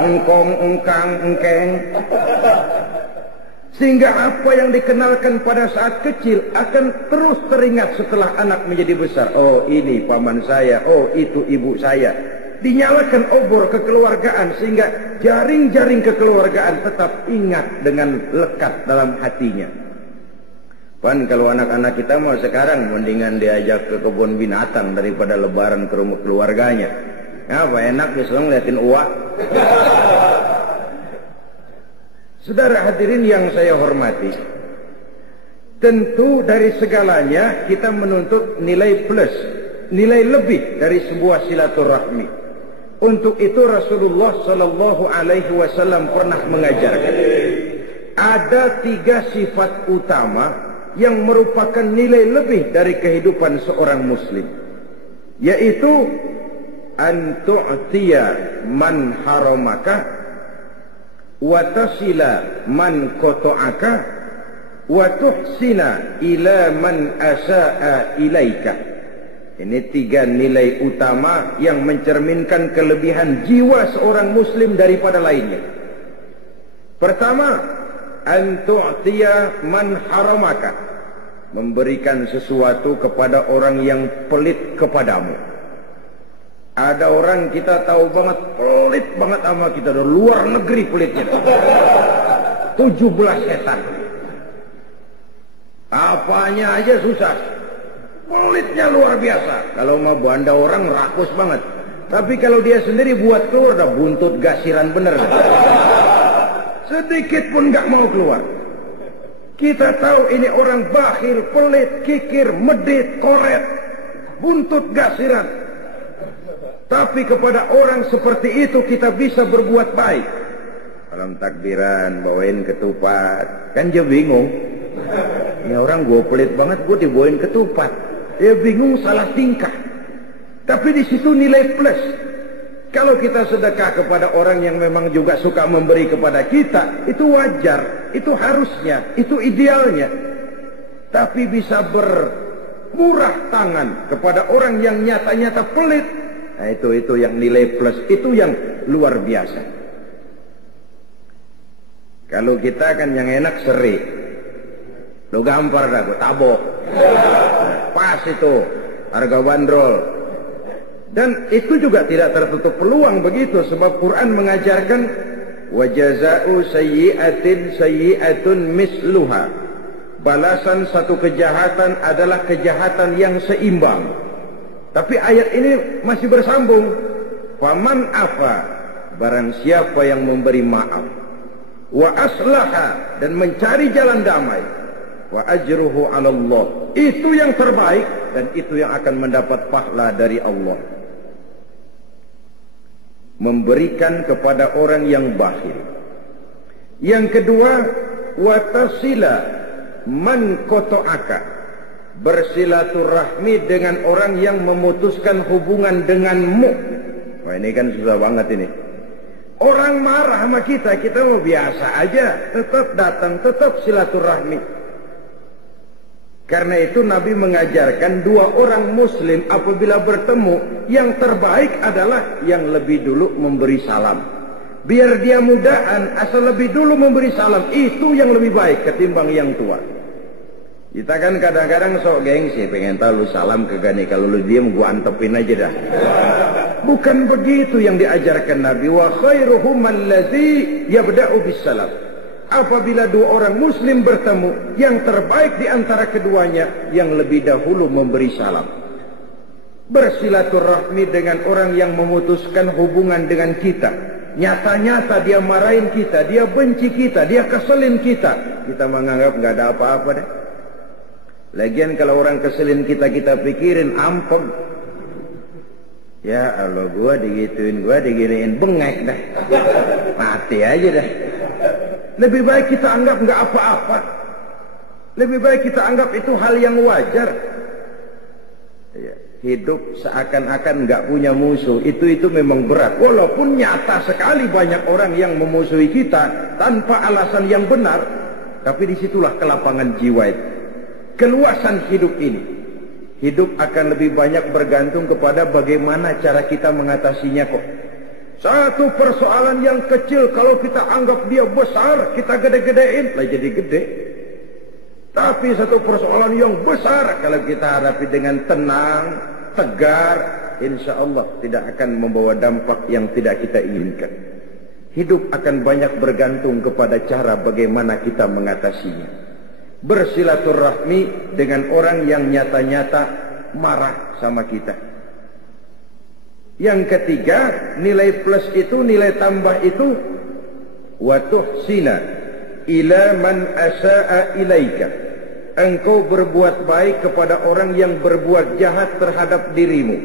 engkong, engkang, engkeng. Sehingga apa yang dikenalkan pada saat kecil akan terus teringat setelah anak menjadi besar. Oh, ini paman saya, oh itu ibu saya. Dinyalakan obor kekeluargaan sehingga jaring-jaring kekeluargaan tetap ingat dengan lekat dalam hatinya. Pan kalau anak-anak kita mau sekarang mendingan diajak ke kebun binatang daripada lebaran ke rumah keluarganya. Apa enak disuruh ngeliatin uak. Saudara hadirin yang saya hormati, tentu dari segalanya kita menuntut nilai plus, nilai lebih dari sebuah silaturahmi. Untuk itu Rasulullah Sallallahu Alaihi Wasallam pernah mengajarkan ada 3 sifat utama yang merupakan nilai lebih dari kehidupan seorang muslim, yaitu an tu'tiya man haramaka wa tasila man qata'aka wa tuhsina ila man asa'a ilaika. Ini 3 nilai utama yang mencerminkan kelebihan jiwa seorang muslim daripada lainnya. Pertama, an tu'tiya man haramaka, memberikan sesuatu kepada orang yang pelit kepadamu. Ada orang kita tahu banget pelit banget sama kita, dari luar negeri pelitnya. 17 setan. Apanya aja susah. Pelitnya luar biasa. Kalau mau banda orang rakus banget. Tapi kalau dia sendiri buat keluar udah buntut gasiran bener. Sedikit pun gak mau keluar. Kita tahu ini orang bakhil, pelit, kikir, medit, koret, buntut gasiran. Tapi kepada orang seperti itu kita bisa berbuat baik. Malam takbiran bawain ketupat, kan dia bingung. Ini orang gue pelit banget, gue dibawain ketupat. Dia bingung, salah tingkah. Tapi di situ nilai plus. Kalau kita sedekah kepada orang yang memang juga suka memberi kepada kita, itu wajar, itu harusnya, itu idealnya. Tapi bisa bermurah tangan kepada orang yang nyata-nyata pelit, nah itu yang nilai plus, itu yang luar biasa. Kalau kita kan yang enak seri, lo gampar dah, gue tabok. Pas itu harga bandrol. Dan itu juga tidak tertutup peluang begitu, sebab Quran mengajarkan wa jazaa'u sayyi'atin sayyi'atun misluha. Balasan satu kejahatan adalah kejahatan yang seimbang. Tapi ayat ini masih bersambung. Faman afa, barang siapa yang memberi maaf. wa aslaha, dan mencari jalan damai, wa ajruhu 'ala Allah. Itu yang terbaik dan itu yang akan mendapat pahala dari Allah. Memberikan kepada orang yang bakhil. Yang kedua, wa tasila man qata'aka. Bersilaturahmi dengan orang yang memutuskan hubungan denganmu. Wah, ini kan susah banget ini. Orang marah sama kita mau biasa aja, tetap datang, tetap silaturahmi. Karena itu Nabi mengajarkan dua orang muslim apabila bertemu, yang terbaik adalah yang lebih dulu memberi salam. Biar dia mudaan, asal lebih dulu memberi salam, itu yang lebih baik ketimbang yang tua. Kita kan kadang-kadang sok gengsi, pengen tahu lu salam ke gani, kalau lu diem gua antepin aja dah. Bukan begitu yang diajarkan Nabi. Wa khairuhum allazi yabda'u bisalam. Apabila dua orang muslim bertemu, yang terbaik di antara keduanya yang lebih dahulu memberi salam. Bersilaturahmi dengan orang yang memutuskan hubungan dengan kita. Nyata-nyata dia marahin kita, dia benci kita, dia keselin kita. Kita menganggap nggak ada apa-apa deh. Lagian kalau orang keselin kita, kita pikirin ampun. Ya Allah, gua diginiin, bengek dah. Mati aja dah. Lebih baik kita anggap nggak apa-apa. Lebih baik kita anggap itu hal yang wajar. Ya, hidup seakan-akan nggak punya musuh, itu memang berat. Walaupun nyata sekali banyak orang yang memusuhi kita tanpa alasan yang benar, tapi disitulah kelapangan jiwa itu. Keluasan hidup ini. Hidup akan lebih banyak bergantung kepada bagaimana cara kita mengatasinya kok. Satu persoalan yang kecil kalau kita anggap dia besar, kita gede-gedein, lah jadi gede. Tapi satu persoalan yang besar kalau kita hadapi dengan tenang, tegar, insya Allah tidak akan membawa dampak yang tidak kita inginkan. Hidup akan banyak bergantung kepada cara bagaimana kita mengatasinya. Bersilaturahmi dengan orang yang nyata-nyata marah sama kita. Yang ketiga, nilai plus itu, nilai tambah itu, wa tuhsina ila man asaa ilaika. Engkau berbuat baik kepada orang yang berbuat jahat terhadap dirimu.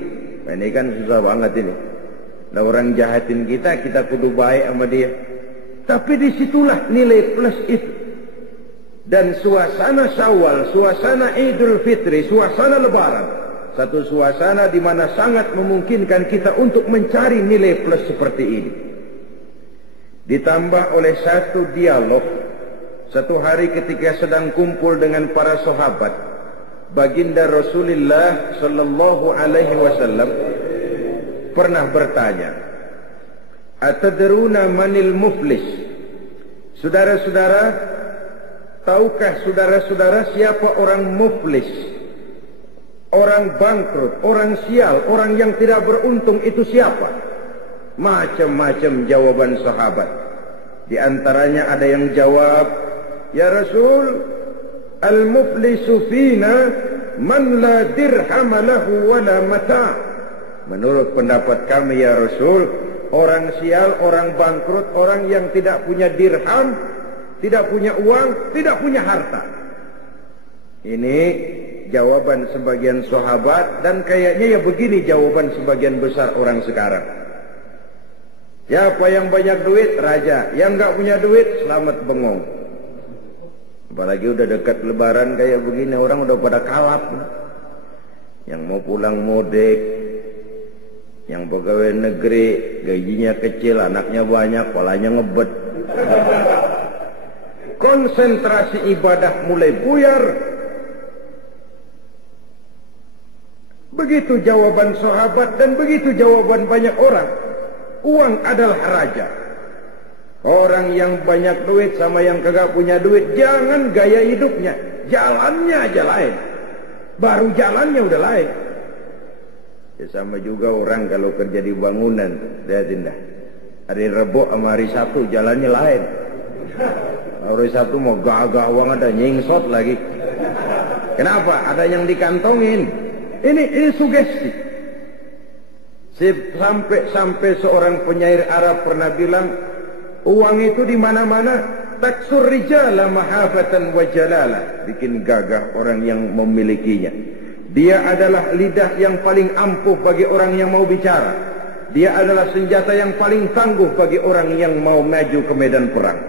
Nah, ini kan susah banget ini. Nah, orang jahatin kita, kita kudu baik sama dia. Tapi disitulah nilai plus itu. Dan suasana Syawal, suasana Idul Fitri, suasana Lebaran, satu suasana di mana sangat memungkinkan kita untuk mencari nilai plus seperti ini. Ditambah oleh satu dialog, satu hari ketika sedang kumpul dengan para sahabat, baginda Rasulullah Sallallahu Alaihi Wasallam pernah bertanya, "Atadruna manil muflis?" Saudara-saudara, tahukah saudara-saudara siapa orang muflis? Orang bangkrut, orang sial, orang yang tidak beruntung itu siapa? Macam-macam jawaban sahabat. Di antaranya ada yang jawab, "Ya Rasul, al-muflisu fina man la dirham lahu wa la mata." Menurut pendapat kami ya Rasul, orang sial, orang bangkrut, orang yang tidak punya dirham, tidak punya uang, tidak punya harta. Ini jawaban sebagian sahabat, dan kayaknya ya begini jawaban sebagian besar orang sekarang. Siapa yang banyak duit? Raja. Yang nggak punya duit? Selamat bengong. Apalagi udah dekat Lebaran kayak begini, orang udah pada kalap. Yang mau pulang mudik, yang pegawai negeri gajinya kecil, anaknya banyak, kepalanya ngebet. Konsentrasi ibadah mulai buyar. Begitu jawaban sahabat dan begitu jawaban banyak orang. Uang adalah raja. Orang yang banyak duit sama yang kagak punya duit, jangan gaya hidupnya, jalannya aja lain. Baru jalannya udah lain. Ya sama juga orang kalau kerja di bangunan, lihatin dah. Hari Rebo sama hari Sabtu jalannya lain. Hari Sabtu mau gagah-gawang ada nyingsot lagi. Kenapa? Ada yang dikantongin. Ini sugesti. Sampai seorang penyair Arab pernah bilang, Uang itu di mana-mana. Taksur rijala mahabatan wa jalalah. Bikin gagah orang yang memilikinya. Dia adalah lidah yang paling ampuh bagi orang yang mau bicara. Dia adalah senjata yang paling tangguh bagi orang yang mau maju ke medan perang.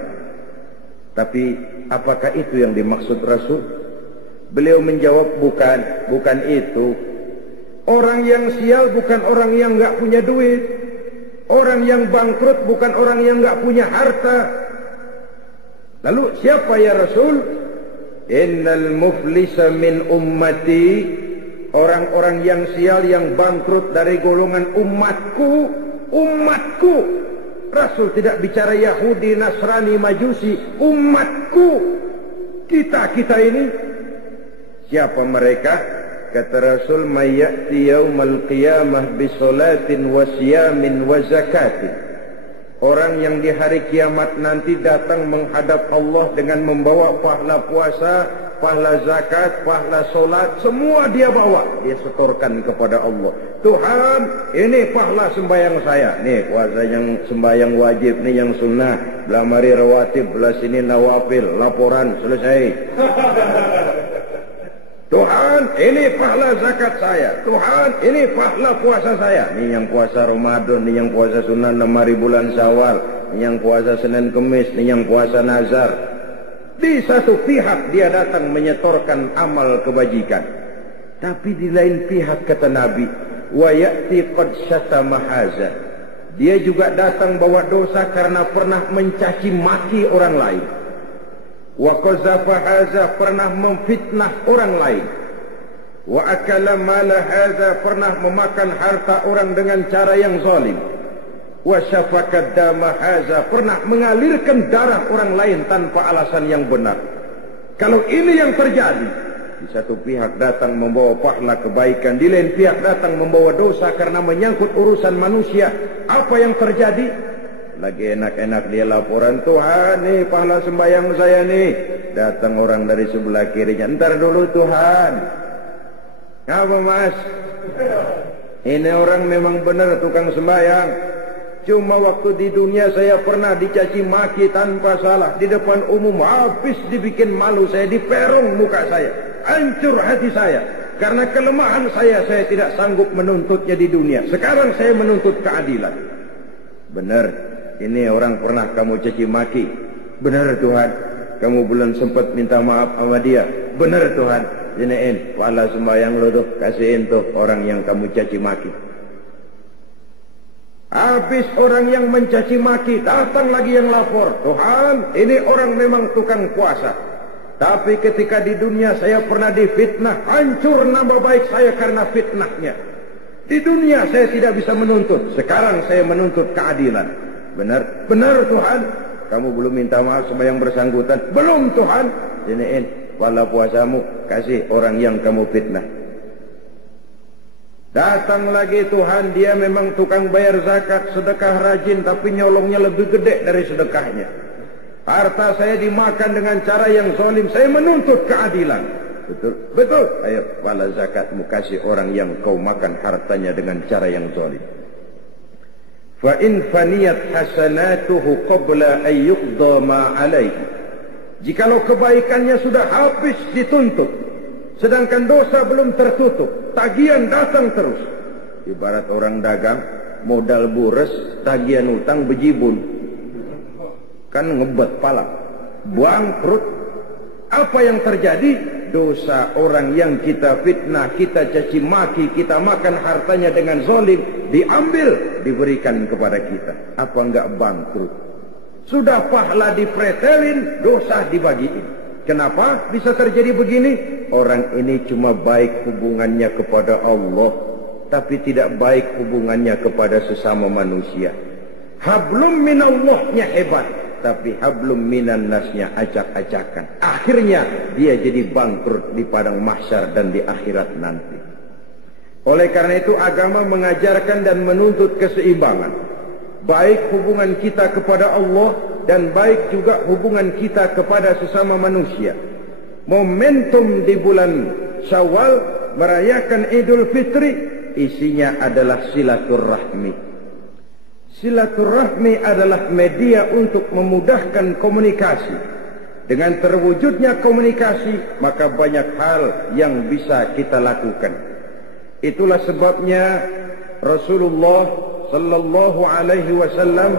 Tapi apakah itu yang dimaksud Rasul? Beliau menjawab, bukan itu. Orang yang sial bukan orang yang enggak punya duit. Orang yang bangkrut bukan orang yang enggak punya harta. Lalu siapa ya Rasul? Innal muflisa min ummati. Orang-orang yang sial, yang bangkrut dari golongan umatku. Rasul tidak bicara Yahudi, Nasrani, Majusi. Umatku. Kita ini. Siapa mereka? Kata Rasul, mayyati yaumal qiyamah bisolatin wa siyamin wa zakatin. Orang yang di hari kiamat nanti datang menghadap Allah dengan membawa pahala puasa, pahala zakat, pahala solat, semua dia bawa. Dia setorkan kepada Allah. Tuhan, ini pahala sembahyang saya. Nih puasa yang sembahyang wajib, nih yang sunnah. Belah mari rawatib, belah sini nawafil, laporan, selesai. Tuhan, ini pahala zakat saya. Tuhan, ini pahala puasa saya. Ini yang puasa Ramadan, ini yang puasa sunnah 6 hari bulan Syawal, ini yang puasa Senin Kemis, ini yang puasa Nazar. Di satu pihak dia datang menyetorkan amal kebajikan. Tapi di lain pihak kata Nabi, wa ya'ti qad syatama haza. Dia juga datang bawa dosa karena pernah mencaci maki orang lain. Wa qazafa haza, pernah memfitnah orang lain. Wa akala mala haza, pernah memakan harta orang dengan cara yang zalim. Wa syafaka dama haza, pernah mengalirkan darah orang lain tanpa alasan yang benar. Kalau ini yang terjadi, di satu pihak datang membawa pahala kebaikan, di lain pihak datang membawa dosa karena menyangkut urusan manusia, apa yang terjadi? Lagi enak-enak dia laporan, Tuhan nih pahala sembahyang saya nih. Datang orang dari sebelah kirinya, ntar dulu Tuhan. Apa mas? Ini orang memang benar tukang sembahyang. Cuma waktu di dunia saya pernah dicaci maki tanpa salah. Di depan umum habis dibikin malu saya, diperong muka saya. Hancur hati saya. Karena kelemahan saya tidak sanggup menuntutnya di dunia. Sekarang saya menuntut keadilan. Benar. Ini orang pernah kamu caci maki. Benar Tuhan. Kamu belum sempat minta maaf sama dia. Benar Tuhan. Jiniin pahala sembahyang lo tuh. Kasihin tuh orang yang kamu caci maki. Habis orang yang mencaci maki, datang lagi yang lapor. Tuhan, ini orang memang tukang puasa. Tapi ketika di dunia saya pernah difitnah. Hancur nama baik saya karena fitnahnya. Di dunia saya tidak bisa menuntut. Sekarang saya menuntut keadilan. Benar, benar Tuhan. Kamu belum minta maaf sama yang bersangkutan. Belum Tuhan. Jiniin pahala puasamu, kasih orang yang kamu fitnah. Datang lagi Tuhan, dia memang tukang bayar zakat, sedekah rajin, tapi nyolongnya lebih gede dari sedekahnya. Harta saya dimakan dengan cara yang zalim, saya menuntut keadilan. Betul, betul. Ayo pahala zakatmu kasih orang yang kau makan hartanya dengan cara yang zalim. Fa in faniyat hasanatuhu qabla an yuqda ma alaihi. Jikalau kebaikannya sudah habis dituntut, sedangkan dosa belum tertutup, tagihan datang terus. Ibarat orang dagang, modal bures, tagihan utang bejibun. Kan ngebet pala. Bangkrut. Apa yang terjadi? Dosa orang yang kita fitnah, kita caci maki, kita makan hartanya dengan zalim, diambil, diberikan kepada kita. Apa enggak bangkrut? Sudah pahala dipretelin, dosa dibagiin. Kenapa bisa terjadi begini? Orang ini cuma baik hubungannya kepada Allah, tapi tidak baik hubungannya kepada sesama manusia. Hablum minallahnya hebat, tapi hablum minan nasnya acak-acakan. Akhirnya dia jadi bangkrut di padang mahsyar dan di akhirat nanti. Oleh karena itu agama mengajarkan dan menuntut keseimbangan. Baik hubungan kita kepada Allah dan baik juga hubungan kita kepada sesama manusia. Momentum di bulan Syawal merayakan Idul Fitri isinya adalah silaturahmi. Silaturahmi adalah media untuk memudahkan komunikasi. Dengan terwujudnya komunikasi, maka banyak hal yang bisa kita lakukan. Itulah sebabnya Rasulullah sallallahu alaihi wasallam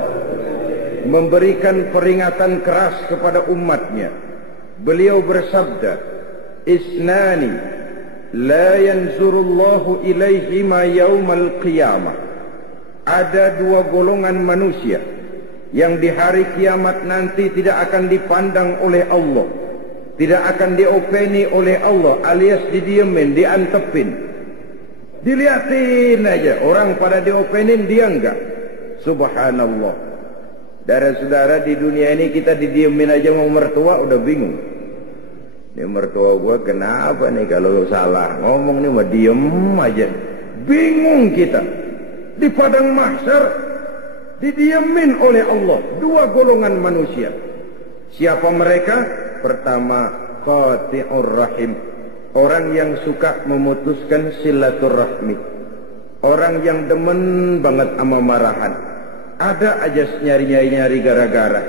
memberikan peringatan keras kepada umatnya. Beliau bersabda, "Isnani la yanzurullahu ilaihima yaumal qiyamah." Ada dua golongan manusia yang di hari kiamat nanti tidak akan dipandang oleh Allah, tidak akan diopeni oleh Allah, alias didiemin, diantepin, dilihatin aja. Orang pada diopenin, dia enggak. Subhanallah. Saudara-saudara, di dunia ini kita didiemin aja mau mertua udah bingung. Ini mertua gua kenapa nih kalau salah ngomong nih mah diem aja. Bingung kita. Di padang mahsyar didiemin oleh Allah dua golongan manusia. Siapa mereka? Pertama, qati'ur rahim, orang yang suka memutuskan silaturahmi, orang yang demen banget sama marahan. Ada aja nyari-nyari gara-gara.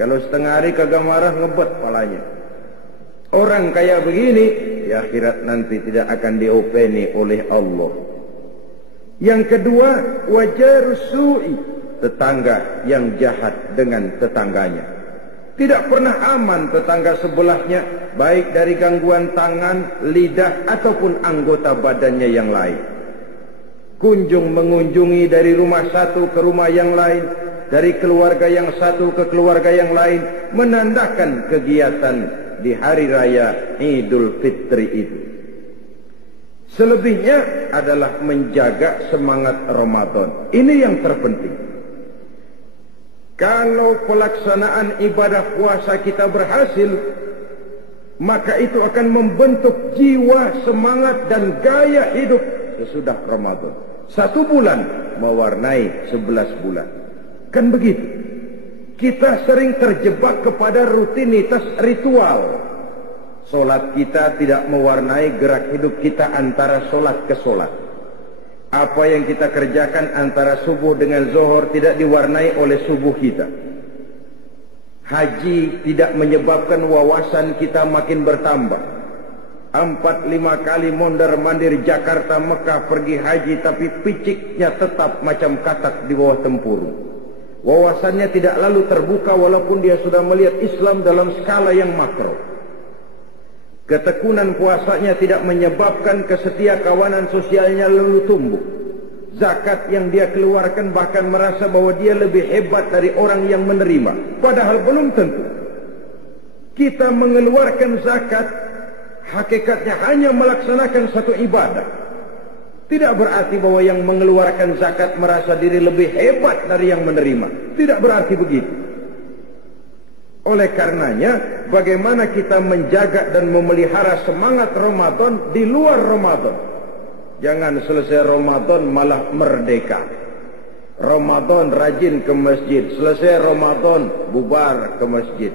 Kalau setengah hari kagak marah, ngebet palanya. Orang kayak begini di akhirat nanti tidak akan diopeni oleh Allah. Yang kedua, wajarus su'i, tetangga yang jahat dengan tetangganya. Tidak pernah aman tetangga sebelahnya, baik dari gangguan tangan, lidah, ataupun anggota badannya yang lain. Kunjung mengunjungi dari rumah satu ke rumah yang lain, dari keluarga yang satu ke keluarga yang lain, menandakan kegiatan di hari raya Idul Fitri itu. Selebihnya adalah menjaga semangat Ramadan. Ini yang terpenting. Kalau pelaksanaan ibadah puasa kita berhasil, maka itu akan membentuk jiwa, semangat, dan gaya hidup sesudah Ramadan. 1 bulan mewarnai 11 bulan. Kan begitu. Kita sering terjebak kepada rutinitas ritual. Solat kita tidak mewarnai gerak hidup kita antara solat ke solat. Apa yang kita kerjakan antara subuh dengan zuhur tidak diwarnai oleh subuh kita. Haji tidak menyebabkan wawasan kita makin bertambah. 4-5 kali mondar-mandir Jakarta, Mekah pergi haji, tapi piciknya tetap macam katak di bawah tempurung. Wawasannya tidak lalu terbuka walaupun dia sudah melihat Islam dalam skala yang makro. Ketekunan puasanya tidak menyebabkan kesetiakawanan sosialnya lalu tumbuh. Zakat yang dia keluarkan bahkan merasa bahwa dia lebih hebat dari orang yang menerima. Padahal belum tentu. Kita mengeluarkan zakat, hakikatnya hanya melaksanakan satu ibadah. Tidak berarti bahwa yang mengeluarkan zakat merasa diri lebih hebat dari yang menerima. Tidak berarti begitu. Oleh karenanya, bagaimana kita menjaga dan memelihara semangat Ramadan di luar Ramadan. Jangan selesai Ramadan malah merdeka. Ramadan rajin ke masjid, selesai Ramadan bubar ke masjid.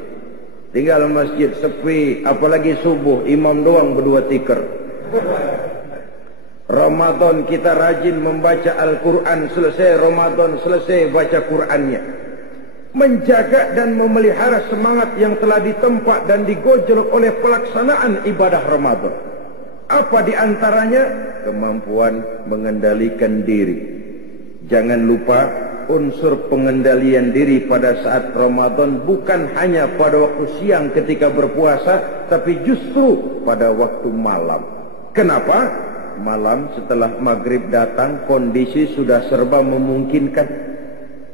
Tinggal masjid sepi, apalagi subuh imam doang berdua tikar. Ramadan kita rajin membaca Al-Quran, selesai Ramadan selesai baca Qurannya. Menjaga dan memelihara semangat yang telah ditempa dan digojlok oleh pelaksanaan ibadah Ramadan. Apa di antaranya? Kemampuan mengendalikan diri. Jangan lupa unsur pengendalian diri pada saat Ramadan bukan hanya pada waktu siang ketika berpuasa, tapi justru pada waktu malam. Kenapa? Malam setelah maghrib datang kondisi sudah serba memungkinkan.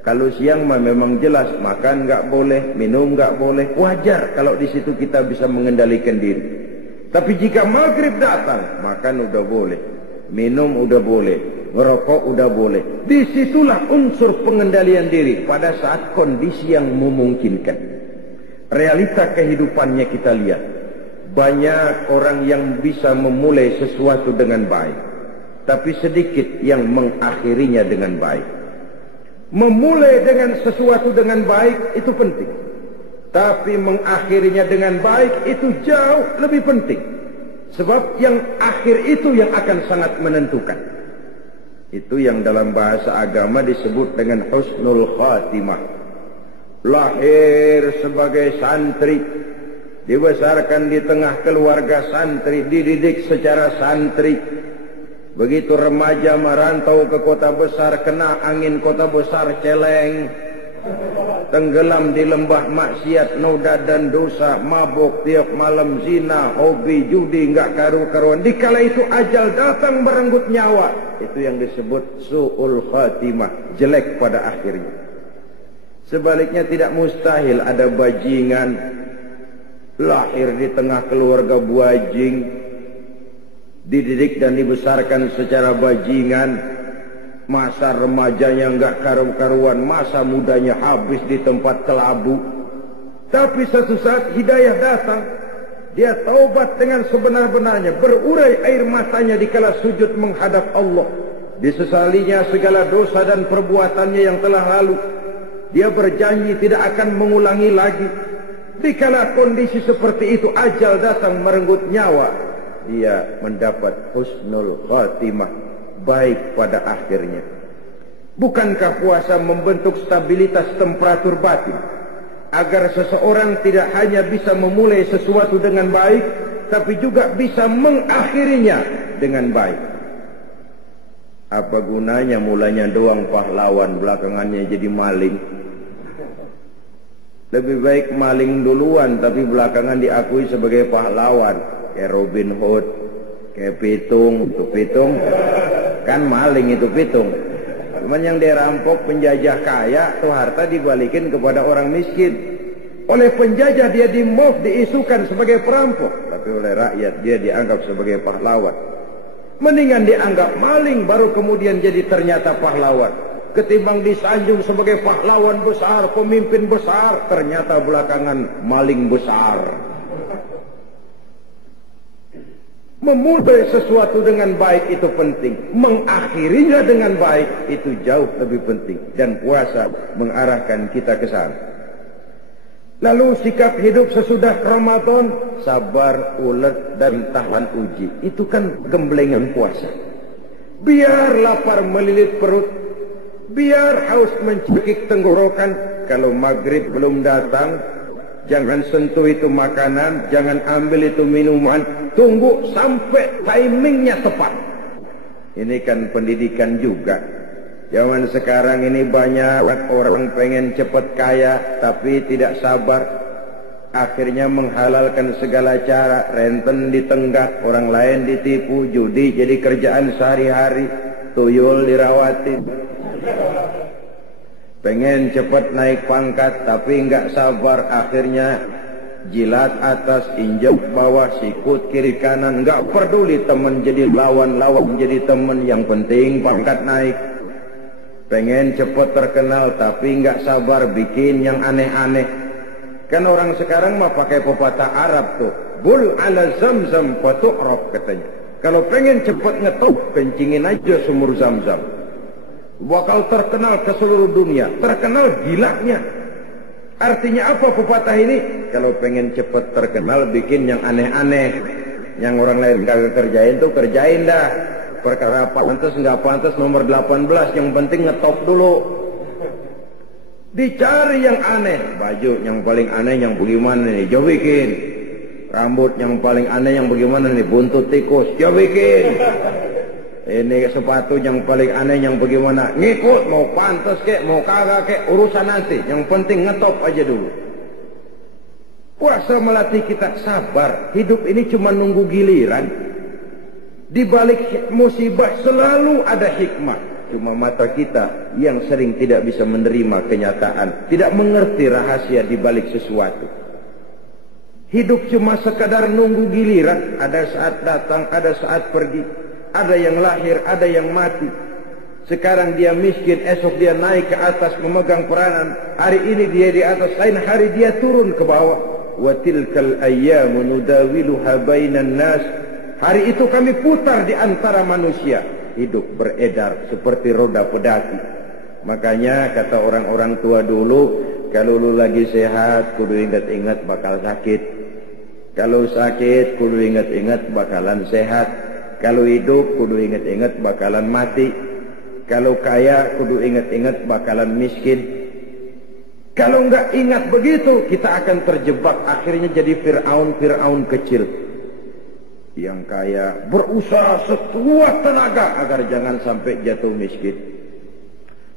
Kalau siang mah memang jelas makan nggak boleh, minum nggak boleh. Wajar kalau di situ kita bisa mengendalikan diri. Tapi jika maghrib datang, makan udah boleh, minum udah boleh, ngerokok udah boleh. Disitulah unsur pengendalian diri pada saat kondisi yang memungkinkan. Realita kehidupannya kita lihat. Banyak orang yang bisa memulai sesuatu dengan baik, tapi sedikit yang mengakhirinya dengan baik. Memulai dengan sesuatu dengan baik itu penting, tapi mengakhirinya dengan baik itu jauh lebih penting. Sebab yang akhir itu yang akan sangat menentukan. Itu yang dalam bahasa agama disebut dengan husnul khatimah. Lahir sebagai santri, dibesarkan di tengah keluarga santri, dididik secara santri. Begitu remaja merantau ke kota besar, kena angin kota besar, celeng, tenggelam di lembah maksiat, noda dan dosa, mabuk tiap malam, zina, hobi, judi, enggak karu-karuan. Dikala itu ajal datang merenggut nyawa. Itu yang disebut su'ul khatimah, jelek pada akhirnya. Sebaliknya tidak mustahil ada bajingan lahir di tengah keluarga buajing, dididik dan dibesarkan secara bajingan, masa remajanya enggak karu-karuan, masa mudanya habis di tempat kelabu. Tapi suatu saat hidayah datang, dia taubat dengan sebenar-benarnya, berurai air matanya dikala sujud menghadap Allah, disesalinya segala dosa dan perbuatannya yang telah lalu. Dia berjanji tidak akan mengulangi lagi. Dikala kondisi seperti itu, ajal datang merenggut nyawa, dia mendapat husnul khatimah, baik pada akhirnya. Bukankah puasa membentuk stabilitas temperatur batin, agar seseorang tidak hanya bisa memulai sesuatu dengan baik, tapi juga bisa mengakhirinya dengan baik? Apa gunanya mulanya doang pahlawan, belakangannya jadi maling? Lebih baik maling duluan tapi belakangan diakui sebagai pahlawan. Kayak Robin Hood, kayak Pitung. Itu Pitung kan maling, itu Pitung. Cuman yang dia rampok penjajah kaya, tuh harta dibalikin kepada orang miskin. Oleh penjajah dia diisukan sebagai perampok, tapi oleh rakyat dia dianggap sebagai pahlawan. Mendingan dianggap maling baru kemudian jadi ternyata pahlawan, ketimbang disanjung sebagai pahlawan besar, pemimpin besar, ternyata belakangan maling besar. Memulai sesuatu dengan baik itu penting, mengakhirinya dengan baik itu jauh lebih penting, dan puasa mengarahkan kita ke sana. Lalu sikap hidup sesudah Ramadan, sabar, ulet, dan tahan uji. Itu kan gemblengan puasa. Biar lapar melilit perut, biar haus mencekik tenggorokan. Kalau maghrib belum datang, jangan sentuh itu makanan, jangan ambil itu minuman. Tunggu sampai timingnya tepat. Ini kan pendidikan juga. Zaman sekarang ini banyak orang pengen cepat kaya, tapi tidak sabar. Akhirnya menghalalkan segala cara, renten ditenggak, orang lain ditipu, judi jadi kerjaan sehari-hari, tuyul dirawatin. Pengen cepat naik pangkat, tapi enggak sabar, akhirnya jilat atas, injek bawah, sikut kiri kanan, enggak peduli teman jadi lawan jadi teman, yang penting pangkat naik. Pengen cepat terkenal, tapi enggak sabar bikin yang aneh-aneh. Kan orang sekarang mah pakai pepatah Arab tuh, bul ala zamzam fatu'raf katanya. Kalau pengen cepat ngetop, kencingin aja sumur Zamzam. Bakal terkenal ke seluruh dunia, terkenal gilanya. Artinya apa pepatah ini? Kalau pengen cepat terkenal, bikin yang aneh-aneh, yang orang lain kagak kerjain tuh kerjain dah. Perkara pantas nggak pantas nomor 18, yang penting ngetop dulu. Dicari yang aneh, baju yang paling aneh yang bagaimana nih, jauh bikin. Rambut yang paling aneh yang bagaimana nih, buntut tikus, jauh bikin. Ini sepatu yang paling aneh yang bagaimana, ngikut, mau pantas kek, mau kagak kek, urusan nanti. Yang penting ngetop aja dulu. Puasa melatih kita sabar. Hidup ini cuma nunggu giliran. Di balik musibah selalu ada hikmah. Cuma mata kita yang sering tidak bisa menerima kenyataan, tidak mengerti rahasia di balik sesuatu. Hidup cuma sekadar nunggu giliran. Ada saat datang, ada saat pergi. Ada yang lahir, ada yang mati. Sekarang dia miskin, esok dia naik ke atas memegang peranan. Hari ini dia di atas, lain hari dia turun ke bawah. Wa tilkal ayyamu nudawiluha bainan nas. Hari itu kami putar di antara manusia. Hidup beredar seperti roda pedati. Makanya kata orang-orang tua dulu, kalau lu lagi sehat, kudu ingat-ingat bakal sakit. Kalau sakit, kudu ingat-ingat bakalan sehat. Kalau hidup, kudu ingat-ingat bakalan mati. Kalau kaya kudu ingat-ingat bakalan miskin. Kalau nggak ingat begitu, kita akan terjebak akhirnya jadi Fir'aun kecil. Yang kaya berusaha sekuat tenaga agar jangan sampai jatuh miskin.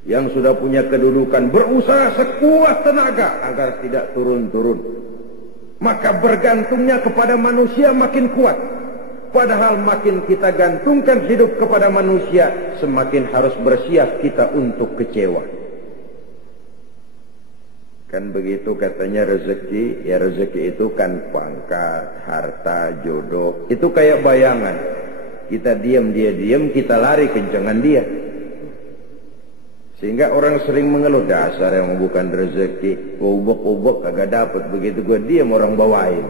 Yang sudah punya kedudukan berusaha sekuat tenaga agar tidak turun-turun. Maka bergantungnya kepada manusia makin kuat. Padahal makin kita gantungkan hidup kepada manusia, semakin harus bersiap kita untuk kecewa. Kan begitu katanya rezeki. Ya rezeki itu kan pangkat, harta, jodoh. Itu kayak bayangan. Kita diam, dia diam, kita lari kencengan dia. Sehingga orang sering mengeluh, dasar yang bukan rezeki, ubok-ubok kagak dapat, begitu gue diam orang bawain.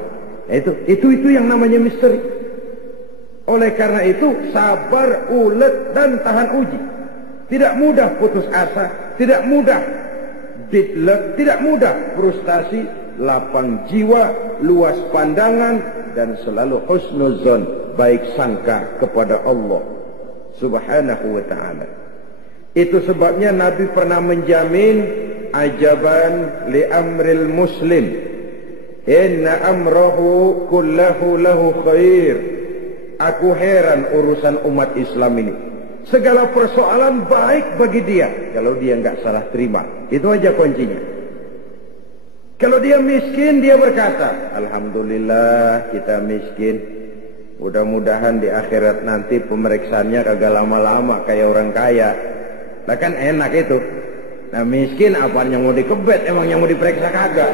Nah, itu yang namanya misteri. Oleh karena itu sabar, ulet dan tahan uji. Tidak mudah putus asa, tidak mudah ditlek, tidak mudah frustasi, lapang jiwa, luas pandangan dan selalu husnuzon, baik sangka kepada Allah Subhanahu wa ta'ala. Itu sebabnya Nabi pernah menjamin, ajaban li amril muslim, inna amrahu kullahu lahu khair. Aku heran urusan umat Islam ini. Segala persoalan baik bagi dia kalau dia nggak salah terima. Itu aja kuncinya. Kalau dia miskin, dia berkata, alhamdulillah kita miskin. Mudah-mudahan di akhirat nanti pemeriksaannya kagak lama-lama kayak orang kaya. Nah kan enak itu. Nah miskin apaan yang mau dikebet, emang yang mau diperiksa kagak.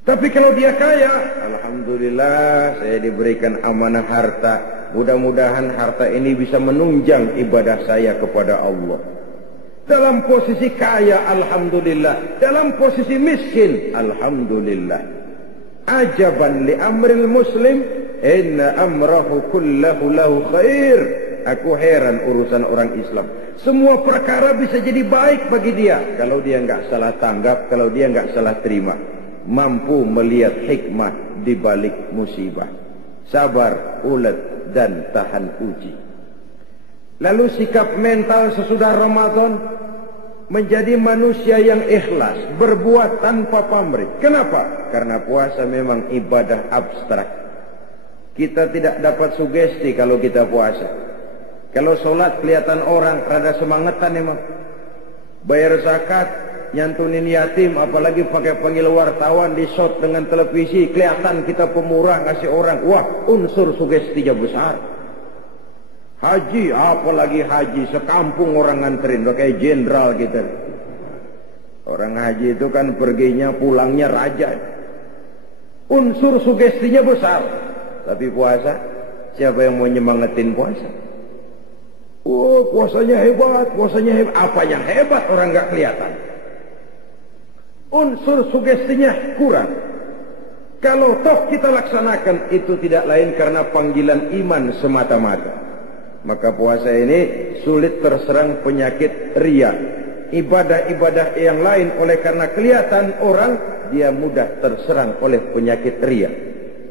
Tapi kalau dia kaya, alhamdulillah saya diberikan amanah harta. Mudah-mudahan harta ini bisa menunjang ibadah saya kepada Allah. Dalam posisi kaya, alhamdulillah. Dalam posisi miskin, alhamdulillah. Ajaban li amril muslim, inna amrahu kullahu lahu khair. Aku heran urusan orang Islam. Semua perkara bisa jadi baik bagi dia kalau dia nggak salah tanggap, kalau dia nggak salah terima. Mampu melihat hikmah di balik musibah. Sabar, ulet dan tahan uji. Lalu sikap mental sesudah Ramadan menjadi manusia yang ikhlas, berbuat tanpa pamrih. Kenapa? Karena puasa memang ibadah abstrak. Kita tidak dapat sugesti kalau kita puasa. Kalau sholat kelihatan orang rada semangetan emang. Bayar zakat, nyantunin yatim, apalagi pakai panggil wartawan, di shot dengan televisi, kelihatan kita pemurah ngasih orang. Wah, unsur sugestinya besar. Haji, apalagi haji, sekampung orang nganterin, udah kayak jenderal gitu. Orang haji itu kan perginya pulangnya raja. Unsur sugestinya besar. Tapi puasa, siapa yang mau nyemangetin puasa? Oh, puasanya hebat, puasanya hebat. Apa yang hebat orang nggak kelihatan. Unsur sugestinya kurang. Kalau toh kita laksanakan, itu tidak lain karena panggilan iman semata-mata. Maka puasa ini sulit terserang penyakit riya. Ibadah-ibadah yang lain oleh karena kelihatan orang, dia mudah terserang oleh penyakit riya.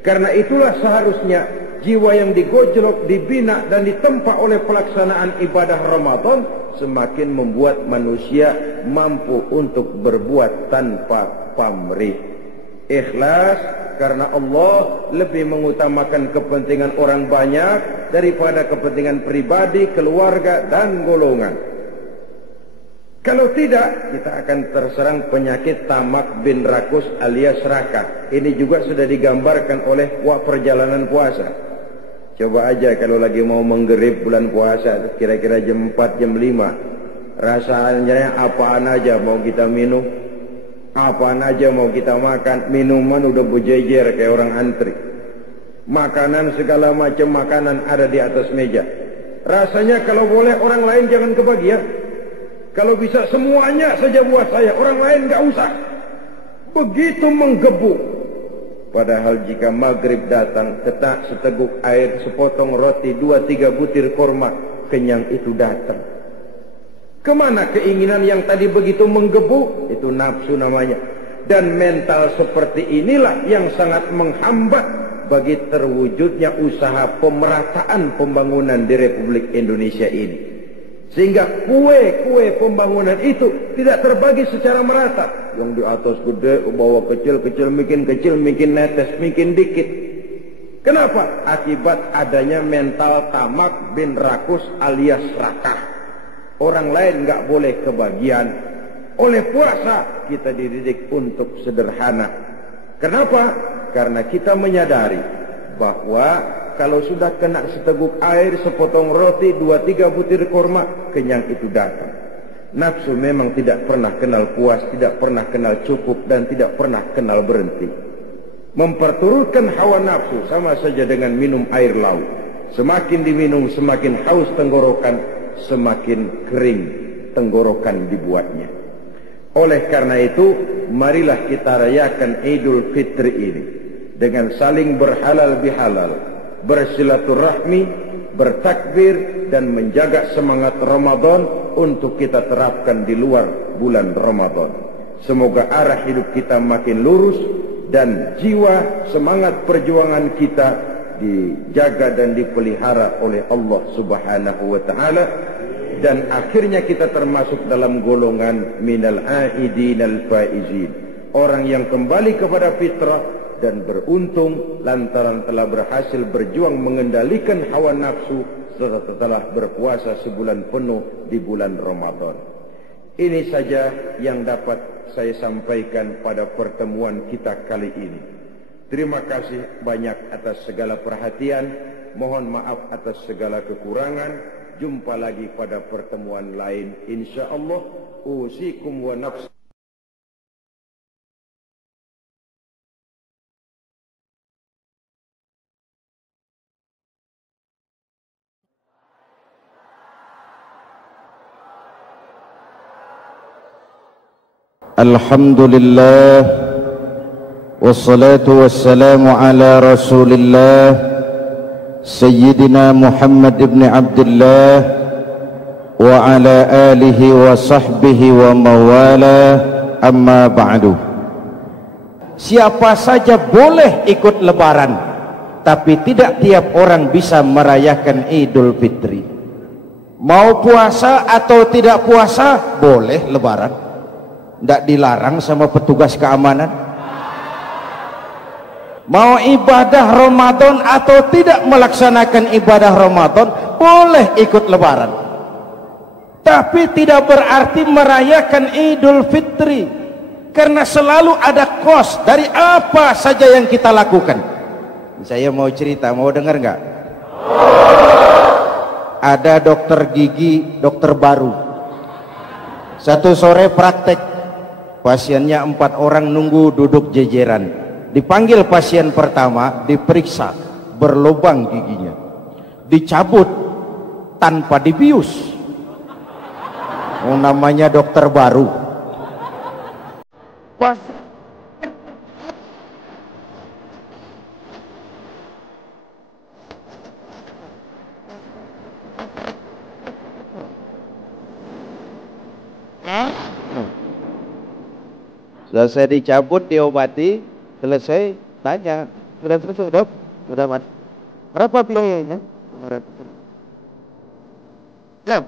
Karena itulah seharusnya jiwa yang digojlok, dibina dan ditempa oleh pelaksanaan ibadah Ramadan semakin membuat manusia mampu untuk berbuat tanpa pamrih. Ikhlas karena Allah lebih mengutamakan kepentingan orang banyak daripada kepentingan pribadi, keluarga dan golongan. Kalau tidak, kita akan terserang penyakit tamak bin rakus alias serakah. Ini juga sudah digambarkan oleh perjalanan puasa. Coba aja kalau lagi mau menggerib bulan puasa, kira-kira jam 4, jam 5. Rasanya apaan aja mau kita minum, apaan aja mau kita makan. Minuman udah berjejer kayak orang antri. Makanan segala macam makanan ada di atas meja. Rasanya kalau boleh orang lain jangan kebagian. Kalau bisa semuanya saja buat saya, orang lain gak usah. Begitu menggebu. Padahal jika maghrib datang, tetak seteguk air, sepotong roti, 2-3 butir korma, kenyang itu datang. Kemana keinginan yang tadi begitu menggebu? Itu nafsu namanya. Dan mental seperti inilah yang sangat menghambat bagi terwujudnya usaha pemerataan pembangunan di Republik Indonesia ini. Sehingga kue-kue pembangunan itu tidak terbagi secara merata. Yang di atas gede, ke bawah kecil, kecil, mikin netes, mikin dikit. Kenapa? Akibat adanya mental tamak bin rakus alias rakah. Orang lain nggak boleh kebagian. Oleh puasa kita dididik untuk sederhana. Kenapa? Karena kita menyadari bahwa kalau sudah kena seteguk air, sepotong roti, 2-3 butir kurma, kenyang itu datang. Nafsu memang tidak pernah kenal puas, tidak pernah kenal cukup, dan tidak pernah kenal berhenti. Memperturutkan hawa nafsu sama saja dengan minum air laut. Semakin diminum, semakin haus tenggorokan, semakin kering tenggorokan dibuatnya. Oleh karena itu, marilah kita rayakan Idul Fitri ini dengan saling berhalal bihalal, bersilaturahmi, bertakbir, dan menjaga semangat Ramadan untuk kita terapkan di luar bulan Ramadan. Semoga arah hidup kita makin lurus dan jiwa semangat perjuangan kita dijaga dan dipelihara oleh Allah Subhanahu wa taala, dan akhirnya kita termasuk dalam golongan minal aidin al faizin, orang yang kembali kepada fitrah dan beruntung lantaran telah berhasil berjuang mengendalikan hawa nafsu setelah berpuasa sebulan penuh di bulan Ramadan. Ini saja yang dapat saya sampaikan pada pertemuan kita kali ini. Terima kasih banyak atas segala perhatian. Mohon maaf atas segala kekurangan. Jumpa lagi pada pertemuan lain insyaallah. Usikum wa nafsi. Alhamdulillah, wassalatu wassalamu ala rasulillah Sayyidina Muhammad ibn Abdullah wa ala alihi wa sahbihi wa mawala, amma ba'du. Siapa saja boleh ikut lebaran, tapi tidak tiap orang bisa merayakan Idul Fitri. Mau puasa atau tidak puasa, boleh lebaran. Tidak dilarang sama petugas keamanan. Mau ibadah Ramadan atau tidak melaksanakan ibadah Ramadan, boleh ikut lebaran. Tapi tidak berarti merayakan Idul Fitri, karena selalu ada kos dari apa saja yang kita lakukan. Saya mau cerita, mau dengar nggak? Ada dokter gigi, dokter baru. Satu sore praktek, pasiennya 4 orang nunggu duduk jejeran. Dipanggil pasien pertama, diperiksa, berlubang giginya, dicabut tanpa dibius. Oh, namanya dokter baru. Selesai dicabut, diobati, selesai, tanya, sudah selesai dok? Sudah mat? Berapa biayanya? Jam?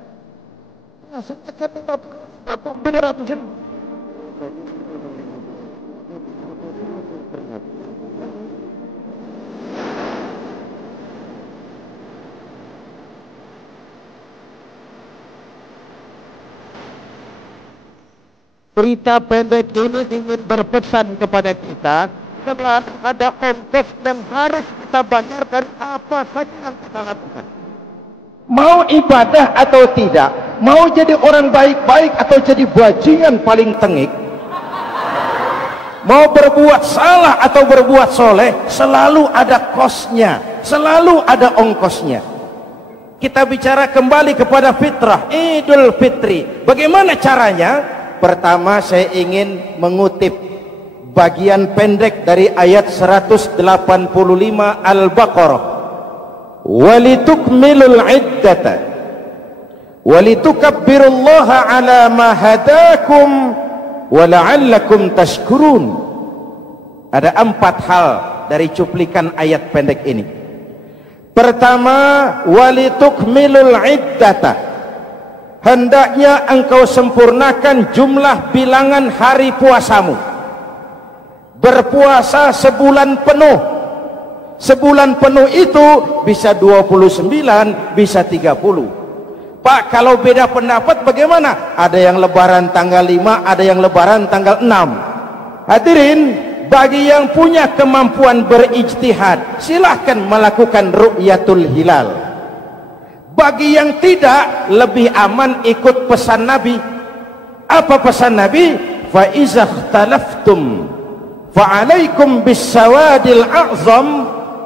Berita pendek ini ingin berpesan kepada kita, setelah ada konteks dan harus kita bayarkan apa saja yang kita lakukan. Mau ibadah atau tidak, mau jadi orang baik-baik atau jadi bajingan paling tengik, mau berbuat salah atau berbuat soleh, selalu ada kosnya, selalu ada ongkosnya. Kita bicara kembali kepada fitrah, Idul Fitri. Bagaimana caranya? Pertama, saya ingin mengutip bagian pendek dari ayat 185 Al-Baqarah. Walitukmilul iddata walitukabbirullaha ala ma hadakum wa la'allakum tashkurun. Ada 4 hal dari cuplikan ayat pendek ini. Pertama, walitukmilul iddata, hendaknya engkau sempurnakan jumlah bilangan hari puasamu. Berpuasa sebulan penuh. Sebulan penuh itu bisa 29, bisa 30. Pak, kalau beda pendapat bagaimana? Ada yang lebaran tanggal 5, ada yang lebaran tanggal 6. Hadirin, bagi yang punya kemampuan berijtihad, silahkan melakukan ru'yatul hilal. Bagi yang tidak, lebih aman ikut pesan Nabi. Apa pesan Nabi? Fa iza ikhtalaftum fa alaikum bisawadil a'zam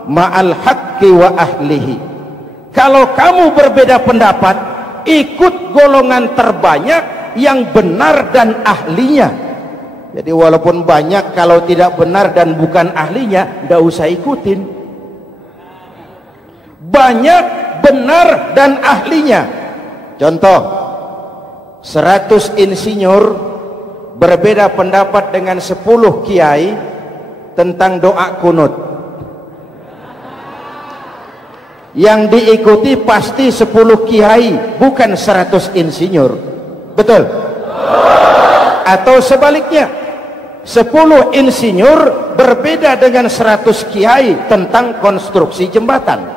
ma'al haqqi wa ahlihi. Kalau kamu berbeda pendapat, ikut golongan terbanyak yang benar dan ahlinya. Jadi walaupun banyak, kalau tidak benar dan bukan ahlinya, tidak usah ikutin. Banyak, benar dan ahlinya. Contoh, 100 insinyur berbeda pendapat dengan 10 kiai tentang doa kunut. Yang diikuti pasti 10 kiai, bukan 100 insinyur. Betul? Atau sebaliknya, 10 insinyur berbeda dengan 100 kiai tentang konstruksi jembatan.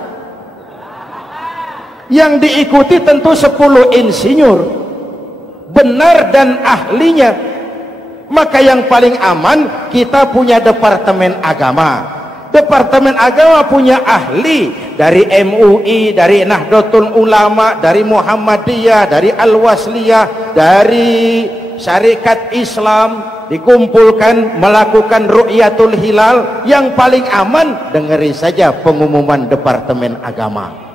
Yang diikuti tentu 10 insinyur, benar dan ahlinya. Maka yang paling aman, kita punya departemen agama. Departemen agama punya ahli dari MUI, dari Nahdlatul Ulama, dari Muhammadiyah, dari Al-Wasliyah, dari Syarikat Islam, dikumpulkan melakukan ru'yatul hilal. Yang paling aman, dengerin saja pengumuman Departemen Agama.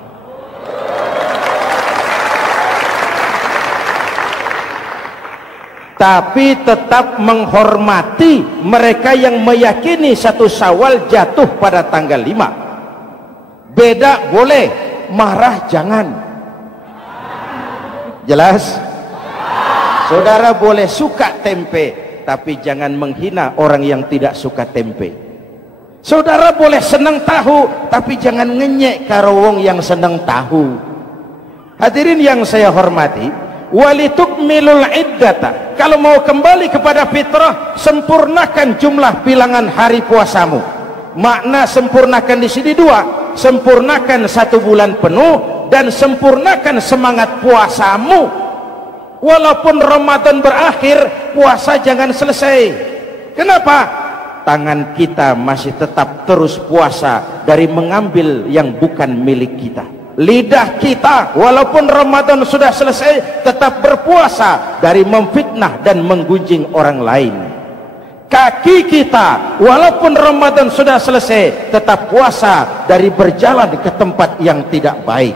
Tapi tetap menghormati mereka yang meyakini 1 Syawal jatuh pada tanggal 5. Beda boleh, marah jangan. Jelas? Saudara boleh suka tempe, tapi jangan menghina orang yang tidak suka tempe. Saudara boleh senang tahu, tapi jangan ngenyek karo wong yang senang tahu. Hadirin yang saya hormati, walitukmilul iddata, kalau mau kembali kepada fitrah, sempurnakan jumlah bilangan hari puasamu. Makna sempurnakan di sini 2, sempurnakan 1 bulan penuh dan sempurnakan semangat puasamu. Walaupun Ramadan berakhir, puasa jangan selesai. Kenapa? Tangan kita masih tetap terus puasa dari mengambil yang bukan milik kita. Lidah kita walaupun Ramadan sudah selesai tetap berpuasa dari memfitnah dan menggunjing orang lain. Kaki kita walaupun Ramadan sudah selesai tetap puasa dari berjalan ke tempat yang tidak baik.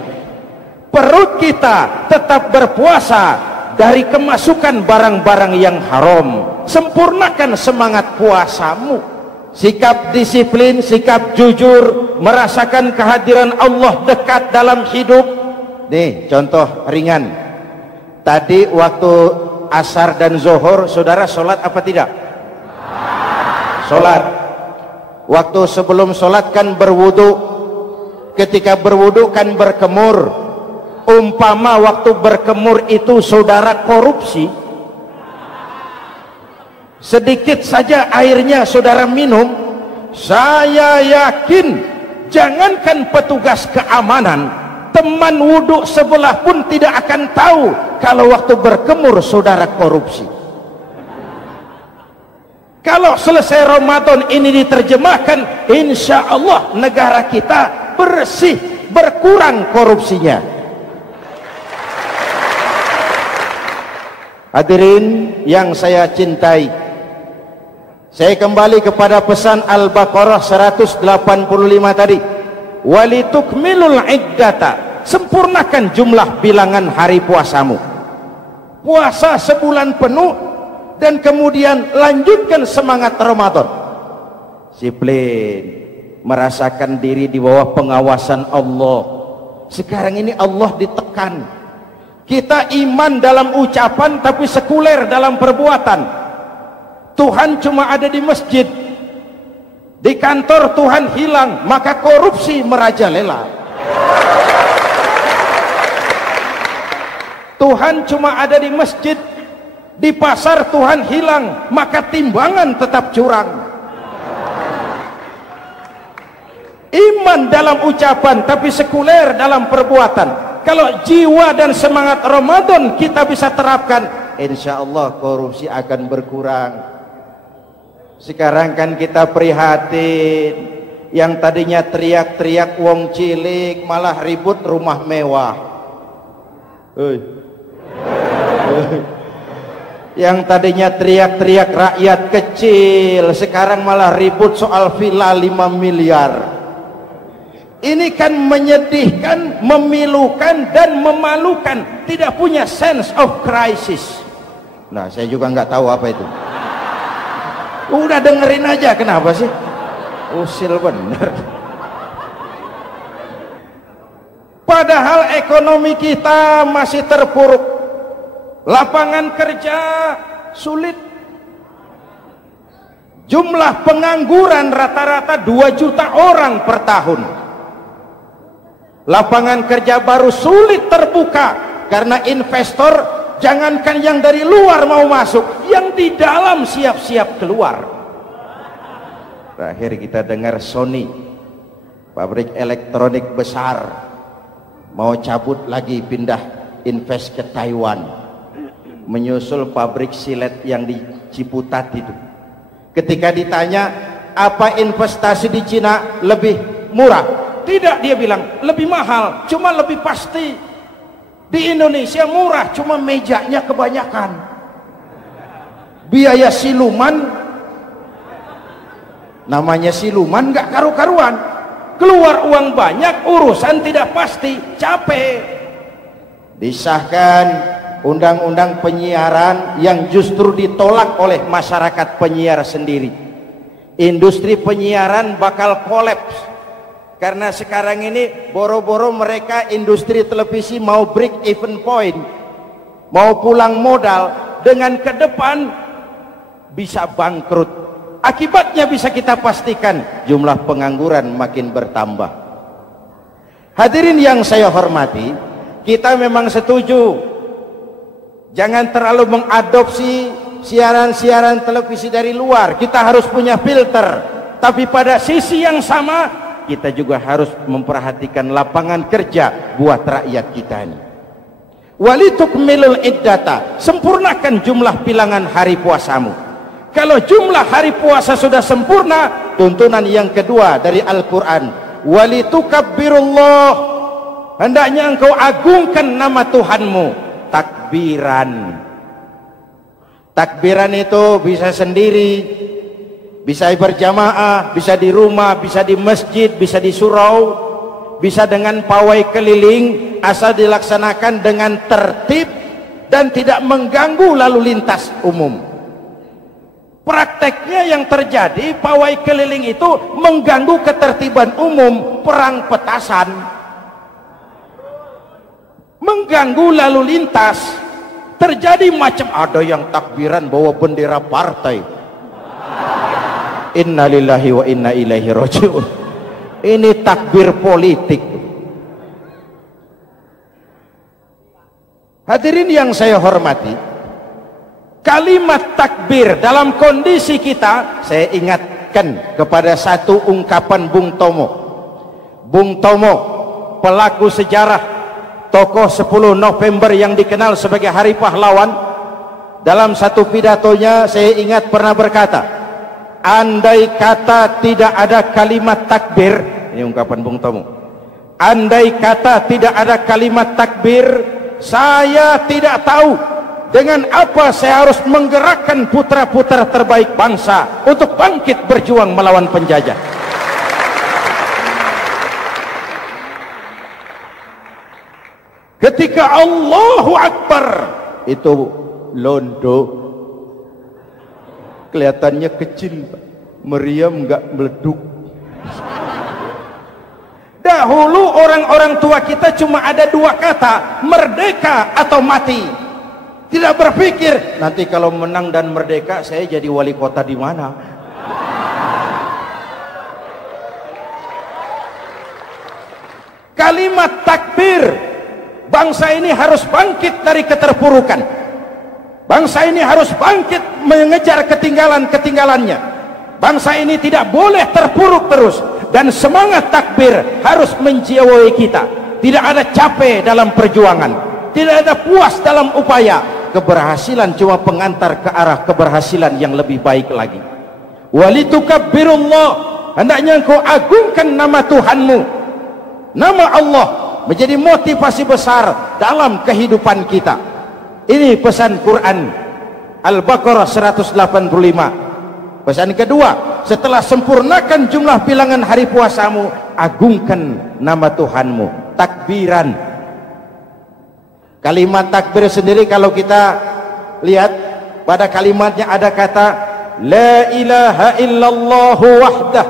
Perut kita tetap berpuasa dari kemasukan barang-barang yang haram. Sempurnakan semangat puasamu. Sikap disiplin, sikap jujur, merasakan kehadiran Allah dekat dalam hidup. Nih contoh ringan. Tadi waktu asar dan zuhur, saudara sholat apa tidak? Sholat. Waktu sebelum sholat kan berwudu. Ketika berwudu kan berkemur. Umpama waktu berkemur itu saudara korupsi, sedikit saja airnya saudara minum, saya yakin jangankan petugas keamanan, teman wudhu sebelah pun tidak akan tahu kalau waktu berkemur saudara korupsi. Kalau selesai Ramadan ini diterjemahkan, insya Allah negara kita bersih, berkurang korupsinya. Hadirin yang saya cintai, saya kembali kepada pesan Al-Baqarah 185 tadi. Walitukmilul iddata, sempurnakan jumlah bilangan hari puasamu. Puasa sebulan penuh dan kemudian lanjutkan semangat Ramadan. Disiplin, merasakan diri di bawah pengawasan Allah. Sekarang ini Allah ditekan. Kita iman dalam ucapan tapi sekuler dalam perbuatan. Tuhan cuma ada di masjid. Di kantor Tuhan hilang, maka korupsi merajalela. Tuhan cuma ada di masjid, di pasar Tuhan hilang, maka timbangan tetap curang. Iman dalam ucapan, tapi sekuler dalam perbuatan. Kalau jiwa dan semangat Ramadan kita bisa terapkan, insya Allah korupsi akan berkurang. Sekarang kan kita prihatin, yang tadinya teriak-teriak wong cilik malah ribut rumah mewah. Yang tadinya teriak-teriak rakyat kecil, sekarang malah ribut soal villa 5 miliar. Ini kan menyedihkan, memilukan dan memalukan. Tidak punya sense of crisis. Nah, saya juga nggak tahu apa itu. Udah dengerin aja, kenapa sih? Usil bener. Padahal ekonomi kita masih terpuruk. Lapangan kerja sulit. Jumlah pengangguran rata-rata 2 juta orang per tahun. Lapangan kerja baru sulit terbuka karena investor, jangankan yang dari luar mau masuk, yang di dalam siap-siap keluar. Terakhir kita dengar Sony, pabrik elektronik besar, mau cabut lagi, pindah invest ke Taiwan, menyusul pabrik silet yang di Ciputat itu. Ketika ditanya apa investasi di Cina lebih murah, tidak, dia bilang lebih mahal, cuma lebih pasti. Di Indonesia murah, cuma mejanya kebanyakan. Biaya siluman, namanya siluman nggak karu-karuan. Keluar uang banyak, urusan tidak pasti, capek. Disahkan undang-undang penyiaran yang justru ditolak oleh masyarakat penyiar sendiri. Industri penyiaran bakal kolaps. Karena sekarang ini boro-boro mereka industri televisi mau break even point, mau pulang modal, dengan ke depan bisa bangkrut. Akibatnya bisa kita pastikan, jumlah pengangguran makin bertambah. Hadirin yang saya hormati, kita memang setuju jangan terlalu mengadopsi siaran-siaran televisi dari luar. Kita harus punya filter, tapi pada sisi yang sama kita juga harus memperhatikan lapangan kerja buat rakyat kita ini. Walitukmilul iddata, sempurnakan jumlah bilangan hari puasamu. Kalau jumlah hari puasa sudah sempurna, tuntunan yang kedua dari Al-Quran, walitukabbirullah, hendaknya engkau agungkan nama Tuhanmu. Takbiran. Takbiran itu bisa sendiri, bisa berjamaah, bisa di rumah, bisa di masjid, bisa di surau, bisa dengan pawai keliling, asal dilaksanakan dengan tertib dan tidak mengganggu lalu lintas umum. Prakteknya yang terjadi, pawai keliling itu mengganggu ketertiban umum, perang petasan, mengganggu lalu lintas. Terjadi macam, ada yang takbiran bawa bendera partai. Innalillahi wa inna ilaihi raji'un. Ini takbir politik. Hadirin yang saya hormati, kalimat takbir dalam kondisi kita, saya ingatkan kepada satu ungkapan Bung Tomo. Bung Tomo, pelaku sejarah, tokoh 10 November yang dikenal sebagai Hari Pahlawan, dalam satu pidatonya saya ingat pernah berkata, andai kata tidak ada kalimat takbir, ini ungkapan Bung Tomo, andai kata tidak ada kalimat takbir, saya tidak tahu dengan apa saya harus menggerakkan putra-putra terbaik bangsa untuk bangkit berjuang melawan penjajah. Ketika Allahu Akbar, itu londo kelihatannya kecil, meriam nggak meleduk. Dahulu orang-orang tua kita cuma ada 2 kata, merdeka atau mati. Tidak berpikir nanti kalau menang dan merdeka saya jadi wali kota di mana. kalimat takbir. Bangsa ini harus bangkit dari keterpurukan. Bangsa ini harus bangkit mengejar ketinggalan-ketinggalannya. Bangsa ini tidak boleh terpuruk terus. Dan semangat takbir harus menjiwai kita. Tidak ada capek dalam perjuangan, tidak ada puas dalam upaya. Keberhasilan cuma pengantar ke arah keberhasilan yang lebih baik lagi. Walitukabbirullah, hendaknya engkau agungkan nama Tuhanmu. Nama Allah menjadi motivasi besar dalam kehidupan kita. Ini pesan Quran Al-Baqarah 185. Pesan kedua, setelah sempurnakan jumlah bilangan hari puasamu, agungkan nama Tuhanmu. Takbiran. Kalimat takbir sendiri kalau kita lihat pada kalimatnya ada kata la ilaha illallah wahdah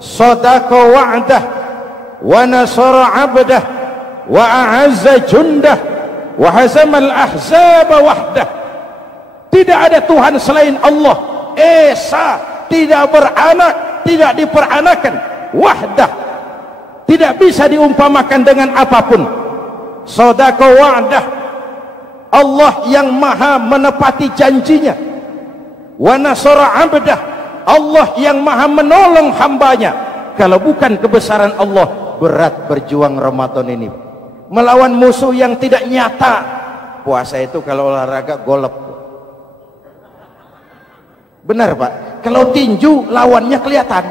sadaqa wa'dah wa nasara 'abdah wa a'azza jundah wa hazamal ahzaba wahdah. Tidak ada Tuhan selain Allah, esa, tidak beranak, tidak diperanakan, wahdah, tidak bisa diumpamakan dengan apapun. Sadaqa wa'dah, Allah yang maha menepati janjinya. Wa nasara 'abdah, Allah yang maha menolong hambanya. Kalau bukan kebesaran Allah, berat berjuang Ramadan ini melawan musuh yang tidak nyata. Puasa itu kalau olahraga golep. Benar Pak, kalau tinju lawannya kelihatan.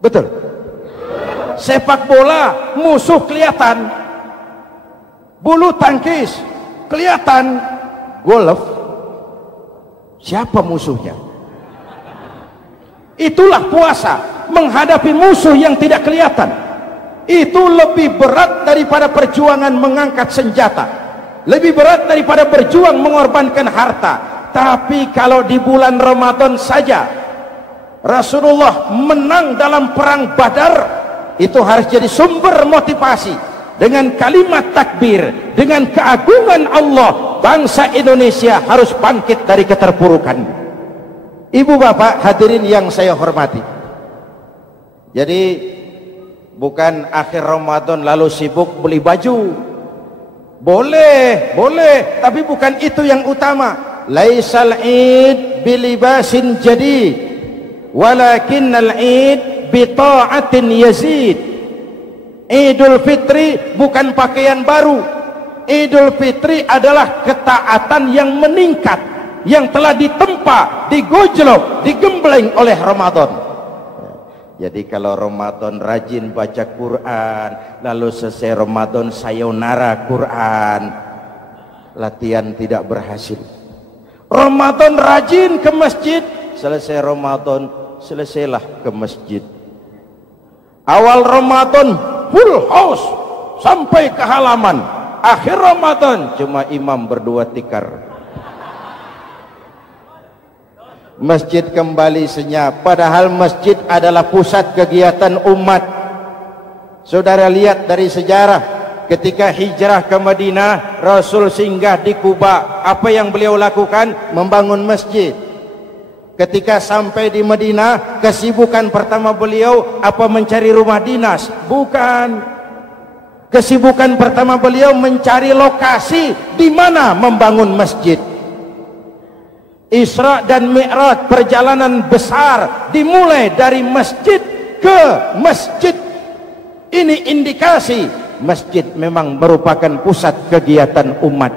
Betul. Sepak bola musuh kelihatan. Bulu tangkis kelihatan. Golf siapa musuhnya? Itulah puasa, menghadapi musuh yang tidak kelihatan. Itu lebih berat daripada perjuangan mengangkat senjata, lebih berat daripada berjuang mengorbankan harta. Tapi kalau di bulan Ramadan saja Rasulullah menang dalam perang Badar, itu harus jadi sumber motivasi. Dengan kalimat takbir, dengan keagungan Allah, bangsa Indonesia harus bangkit dari keterpurukan. Ibu bapak hadirin yang saya hormati, jadi bukan akhir Ramadan lalu sibuk beli baju. Boleh, tapi bukan itu yang utama. Laisal id bilibasin jadid walakinnal id bita'atin yazid. Idul Fitri bukan pakaian baru. Idul Fitri adalah ketaatan yang meningkat, yang telah ditempa, digojlok, digembleng oleh Ramadan. Jadi kalau Ramadan rajin baca Quran, lalu selesai Ramadan sayonara Quran, latihan tidak berhasil. Ramadan rajin ke masjid, selesai Ramadan selesailah ke masjid. Awal Ramadan full house sampai ke halaman, akhir Ramadan cuma imam berdua tikar. Masjid kembali senyap, padahal masjid adalah pusat kegiatan umat. Saudara lihat dari sejarah, ketika hijrah ke Madinah, Rasul singgah di Kuba. Apa yang beliau lakukan? Membangun masjid. Ketika sampai di Madinah, kesibukan pertama beliau apa? Mencari rumah dinas? Bukan. Kesibukan pertama beliau mencari lokasi di mana membangun masjid. Isra dan Mi'raj, perjalanan besar dimulai dari masjid ke masjid. Ini indikasi masjid memang merupakan pusat kegiatan umat.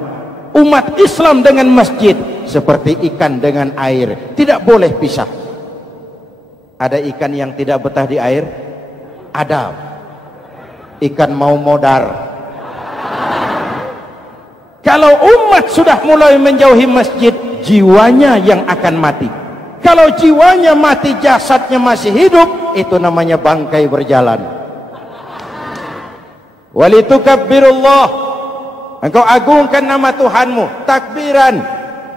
Umat Islam dengan masjid seperti ikan dengan air, tidak boleh pisah. Ada ikan yang tidak betah di air? Ada. Ikan mau modar. Kalau umat sudah mulai menjauhi masjid, jiwanya yang akan mati. Kalau jiwanya mati, jasadnya masih hidup, itu namanya bangkai berjalan. Walitukabbirullah, engkau agungkan nama Tuhanmu. Takbiran.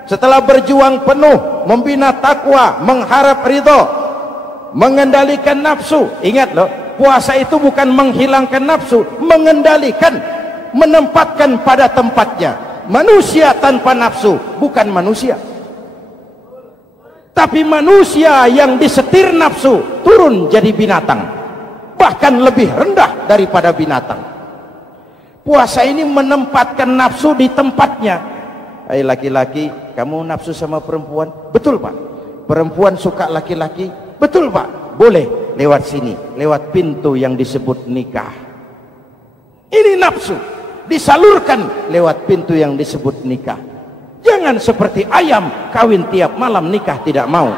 Setelah berjuang penuh membina takwa, mengharap ridho, mengendalikan nafsu. Ingat loh, puasa itu bukan menghilangkan nafsu, mengendalikan, menempatkan pada tempatnya. Manusia tanpa nafsu bukan manusia, tapi manusia yang disetir nafsu turun jadi binatang. bahkan lebih rendah daripada binatang. Puasa ini menempatkan nafsu di tempatnya. Hai laki-laki, kamu nafsu sama perempuan? Betul Pak. Perempuan suka laki-laki? Betul Pak. Boleh lewat sini, lewat pintu yang disebut nikah. Ini nafsu disalurkan lewat pintu yang disebut nikah. Jangan seperti ayam kawin tiap malam, nikah tidak mau.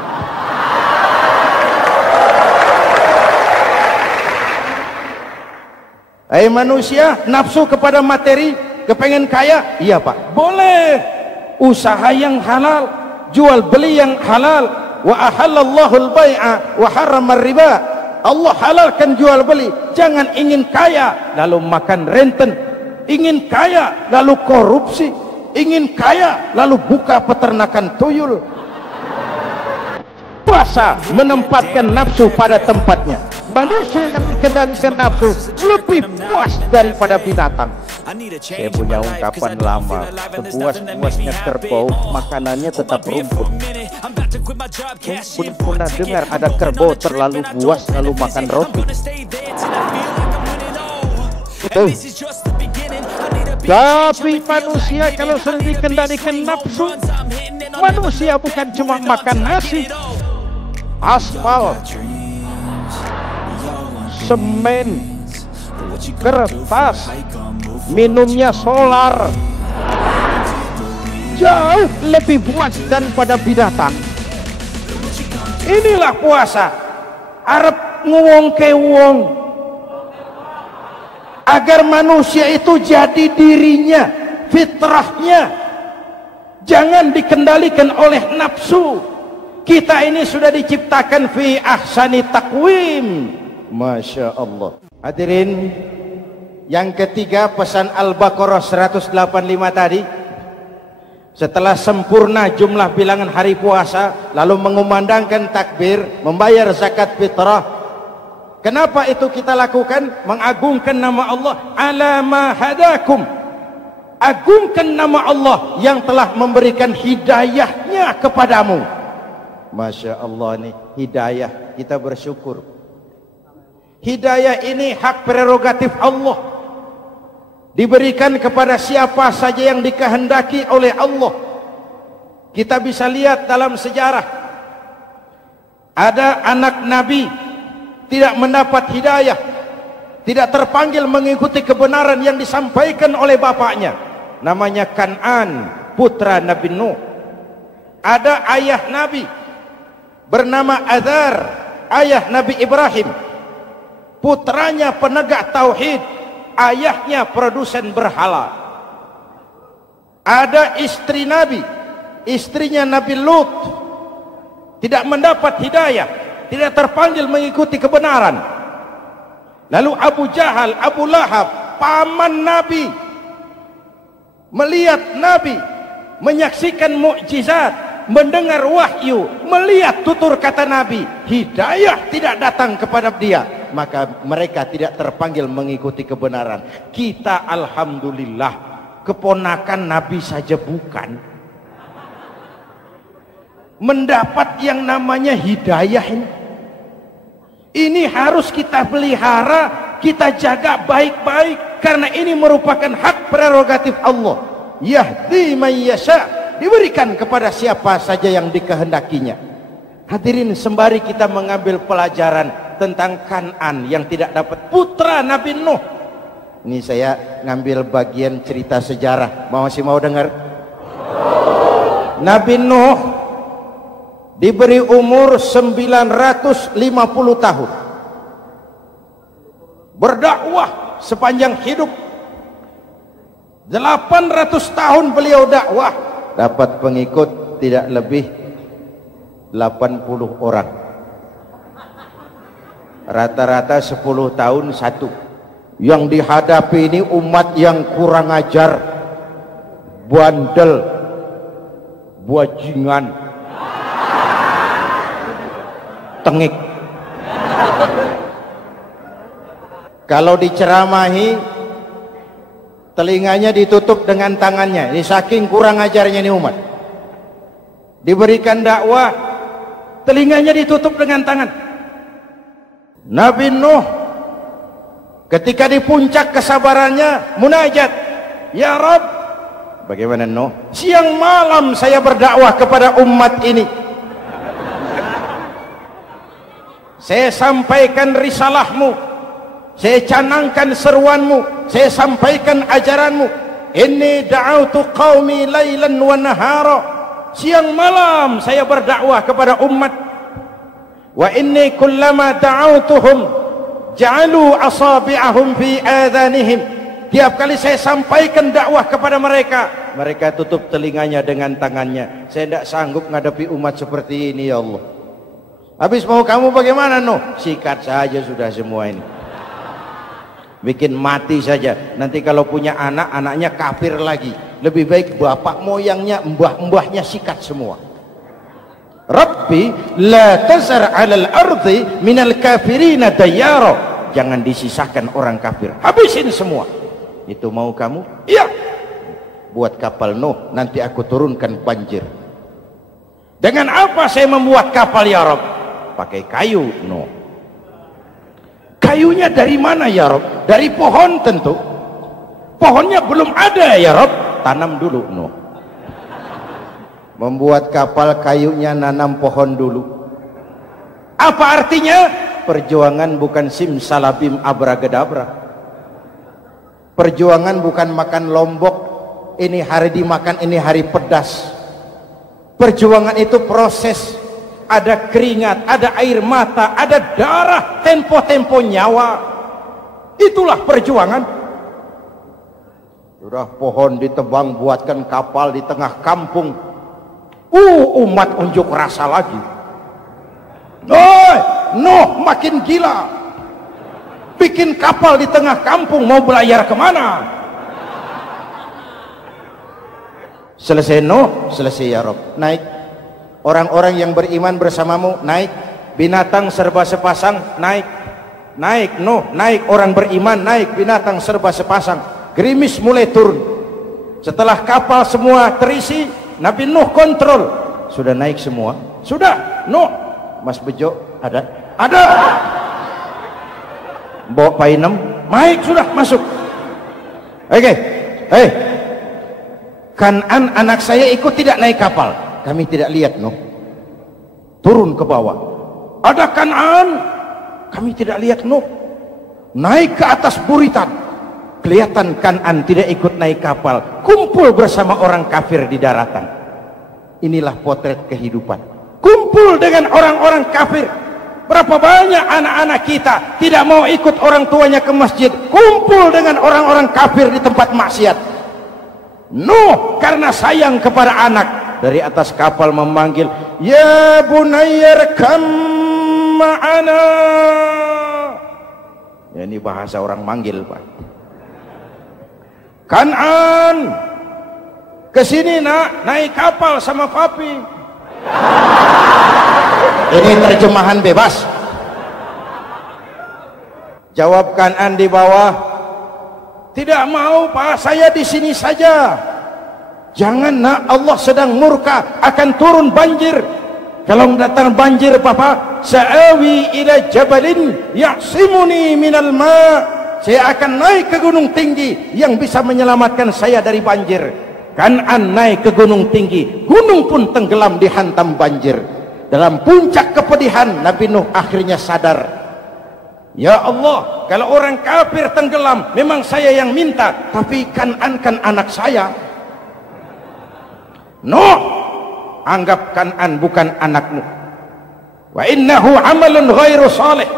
Hai manusia, nafsu kepada materi, kepengen kaya? Iya Pak. Boleh. Usaha yang halal, jual beli yang halal. Wa ahallallahu al-bai'a wa harrama riba. Allah halalkan jual beli. Jangan ingin kaya lalu makan renten, ingin kaya lalu korupsi, ingin kaya lalu buka peternakan tuyul. Puasa menempatkan nafsu pada tempatnya. Manusia yang dikendalikan nafsu lebih puas daripada binatang. Saya punya ungkapan lama, sepuas-puasnya kerbau, makanannya tetap rumput. Pernah dengar ada kerbau terlalu puas lalu makan roti? Tapi manusia kalau sudah dikendalikan nafsu, manusia bukan cuma makan nasi, aspal, semen, kertas, minumnya solar, jauh lebih puas daripada binatang. Inilah puasa, arep nguwong ke wong, agar manusia itu jadi dirinya, fitrahnya, jangan dikendalikan oleh nafsu. Kita ini sudah diciptakan fi ahsani taqwim. Masya Allah. Hadirin, yang ketiga pesan Al-Baqarah 185 tadi, setelah sempurna jumlah bilangan hari puasa, lalu mengumandangkan takbir, membayar zakat fitrah. Kenapa itu kita lakukan? Mengagungkan nama Allah. Ala ma hadakum. Agungkan nama Allah yang telah memberikan hidayahnya kepadamu. Masya Allah nih, hidayah, kita bersyukur. Hidayah ini hak prerogatif Allah, diberikan kepada siapa saja yang dikehendaki oleh Allah. Kita bisa lihat dalam sejarah, ada anak Nabi tidak mendapat hidayah, tidak terpanggil mengikuti kebenaran yang disampaikan oleh bapaknya, namanya Kan'an, putra Nabi Nuh. Ada ayah Nabi bernama Azar, ayah Nabi Ibrahim, putranya penegak tauhid, ayahnya produsen berhala. Ada istri Nabi, istrinya Nabi Lut, tidak mendapat hidayah, tidak terpanggil mengikuti kebenaran. Lalu Abu Jahal, Abu Lahab, paman Nabi, melihat Nabi, menyaksikan mukjizat, mendengar wahyu, melihat tutur kata Nabi, hidayah tidak datang kepada dia, maka mereka tidak terpanggil mengikuti kebenaran. Kita alhamdulillah keponakan Nabi saja bukan, mendapat yang namanya hidayah ini. Ini harus kita pelihara, kita jaga baik-baik, karena ini merupakan hak prerogatif Allah. Yahdi man yasha, diberikan kepada siapa saja yang dikehendakinya. Hadirin, sembari kita mengambil pelajaran tentang Kan'an yang tidak dapat, putra Nabi Nuh. Ini saya ngambil bagian cerita sejarah, masih mau dengar? Nabi Nuh diberi umur 950 tahun, berdakwah sepanjang hidup. 800 tahun beliau dakwah, dapat pengikut tidak lebih 80 orang, rata-rata 10 tahun satu. Yang dihadapi ini umat yang kurang ajar, bandel, bajingan, tengik. Kalau diceramahi, telinganya ditutup dengan tangannya. Ini saking kurang ajarnya ini umat. Diberikan dakwah, telinganya ditutup dengan tangan. Nabi Nuh Ketika di puncak kesabarannya, munajat, ya Rabb, bagaimana Nuh? Siang malam saya berdakwah kepada umat ini. Saya sampaikan risalahmu, saya canangkan seruanmu, saya sampaikan ajaranmu. Inni da'autu qaumi lailan wa nahara. Siang malam saya berdakwah kepada umat. Wa inni kullama da'autuhum ja'alu asabi'ahum fi adhanihim. Tiap kali saya sampaikan dakwah kepada mereka, mereka tutup telinganya dengan tangannya. Saya tidak sanggup menghadapi umat seperti ini, ya Allah. Habis mau kamu bagaimana, Nuh? Sikat saja sudah semua ini. Bikin mati saja. Nanti kalau punya anak, anaknya kafir lagi. Lebih baik bapak moyangnya, mbah-mbahnya sikat semua. Rabbi la tazar 'alal ardi minal kafirina dayyara. Jangan disisakan orang kafir. Habisin semua. Itu mau kamu? Iya. Buat kapal Nuh, nanti aku turunkan banjir. Dengan apa saya membuat kapal, ya Rabb? Pakai kayu, Nuh. Kayunya dari mana, ya Rabb? Dari pohon tentu. Pohonnya belum ada, ya Rabb. Tanam dulu, Nuh. Membuat kapal, kayunya nanam pohon dulu. Apa artinya? Perjuangan bukan simsalabim abracadabra. Perjuangan bukan makan lombok, ini hari dimakan, ini hari pedas. Perjuangan itu proses. Ada keringat, ada air mata, ada darah, tempo-tempo nyawa. Itulah perjuangan. Sudah pohon ditebang, buatkan kapal di tengah kampung. Umat unjuk rasa lagi. Nuh makin gila. Bikin kapal di tengah kampung, mau belayar kemana? Selesai Nuh, selesai ya Rabb. Naik. Orang-orang yang beriman bersamamu, naik. Binatang serba sepasang, naik. Naik Nuh, naik. Orang beriman, naik. Binatang serba sepasang. Gerimis mulai turun. Setelah kapal semua terisi, Nabi Nuh kontrol. Sudah naik semua? Sudah. Nuh, Mas Bejo ada? Ada. Bawa painem, naik sudah, masuk. Oke. Kan'an anak saya ikut tidak naik kapal. Kami tidak lihat, Nuh. Turun ke bawah. Ada Kan'an. Kami tidak lihat, Nuh. Naik ke atas buritan. Kelihatan Kan'an tidak ikut naik kapal. Kumpul bersama orang kafir di daratan. Inilah potret kehidupan. Kumpul dengan orang-orang kafir. Berapa banyak anak-anak kita tidak mau ikut orang tuanya ke masjid. Kumpul dengan orang-orang kafir di tempat maksiat. Nuh karena sayang kepada anak, dari atas kapal memanggil, ya bunayyarkam ma'ana. Ya, ini bahasa orang manggil, Pak. Kan'an, kesini nak, naik kapal sama papi. Ini terjemahan bebas. Jawab Kan'an di bawah, tidak mau Pak, saya di sini saja. Jangan nak, Allah sedang murka, akan turun banjir. Kalau datang banjir Papa, sa'awi ila jabalin ya'simuni minal ma'. Saya akan naik ke gunung tinggi yang bisa menyelamatkan saya dari banjir. Kan'an naik ke gunung tinggi, gunung pun tenggelam dihantam banjir. Dalam puncak kepedihan, Nabi Nuh akhirnya sadar, ya Allah, kalau orang kafir tenggelam, memang saya yang minta, tapi Kan'an kan anak saya. Nuh, anggap Kan'an bukan anakmu. Wa innahu amalun ghairu salih.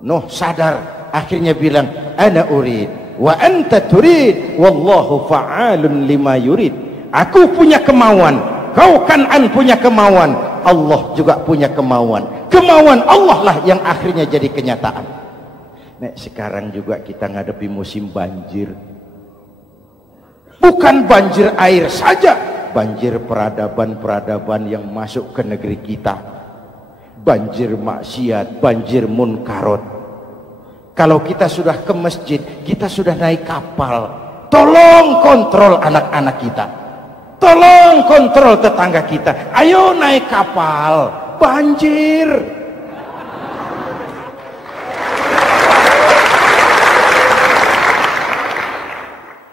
Nuh sadar, akhirnya bilang, ana urid wa anta turid wallahu fa'alun lima yurid. Aku punya kemauan, kau Kan'an punya kemauan, Allah juga punya kemauan. Kemauan Allah lah yang akhirnya jadi kenyataan. Nek sekarang juga kita ngadepi musim banjir. Bukan banjir air saja, banjir peradaban-peradaban yang masuk ke negeri kita. Banjir maksiat, banjir munkarot. Kalau kita sudah ke masjid, kita sudah naik kapal, tolong kontrol anak-anak kita. Tolong kontrol tetangga kita. Ayo naik kapal, banjir.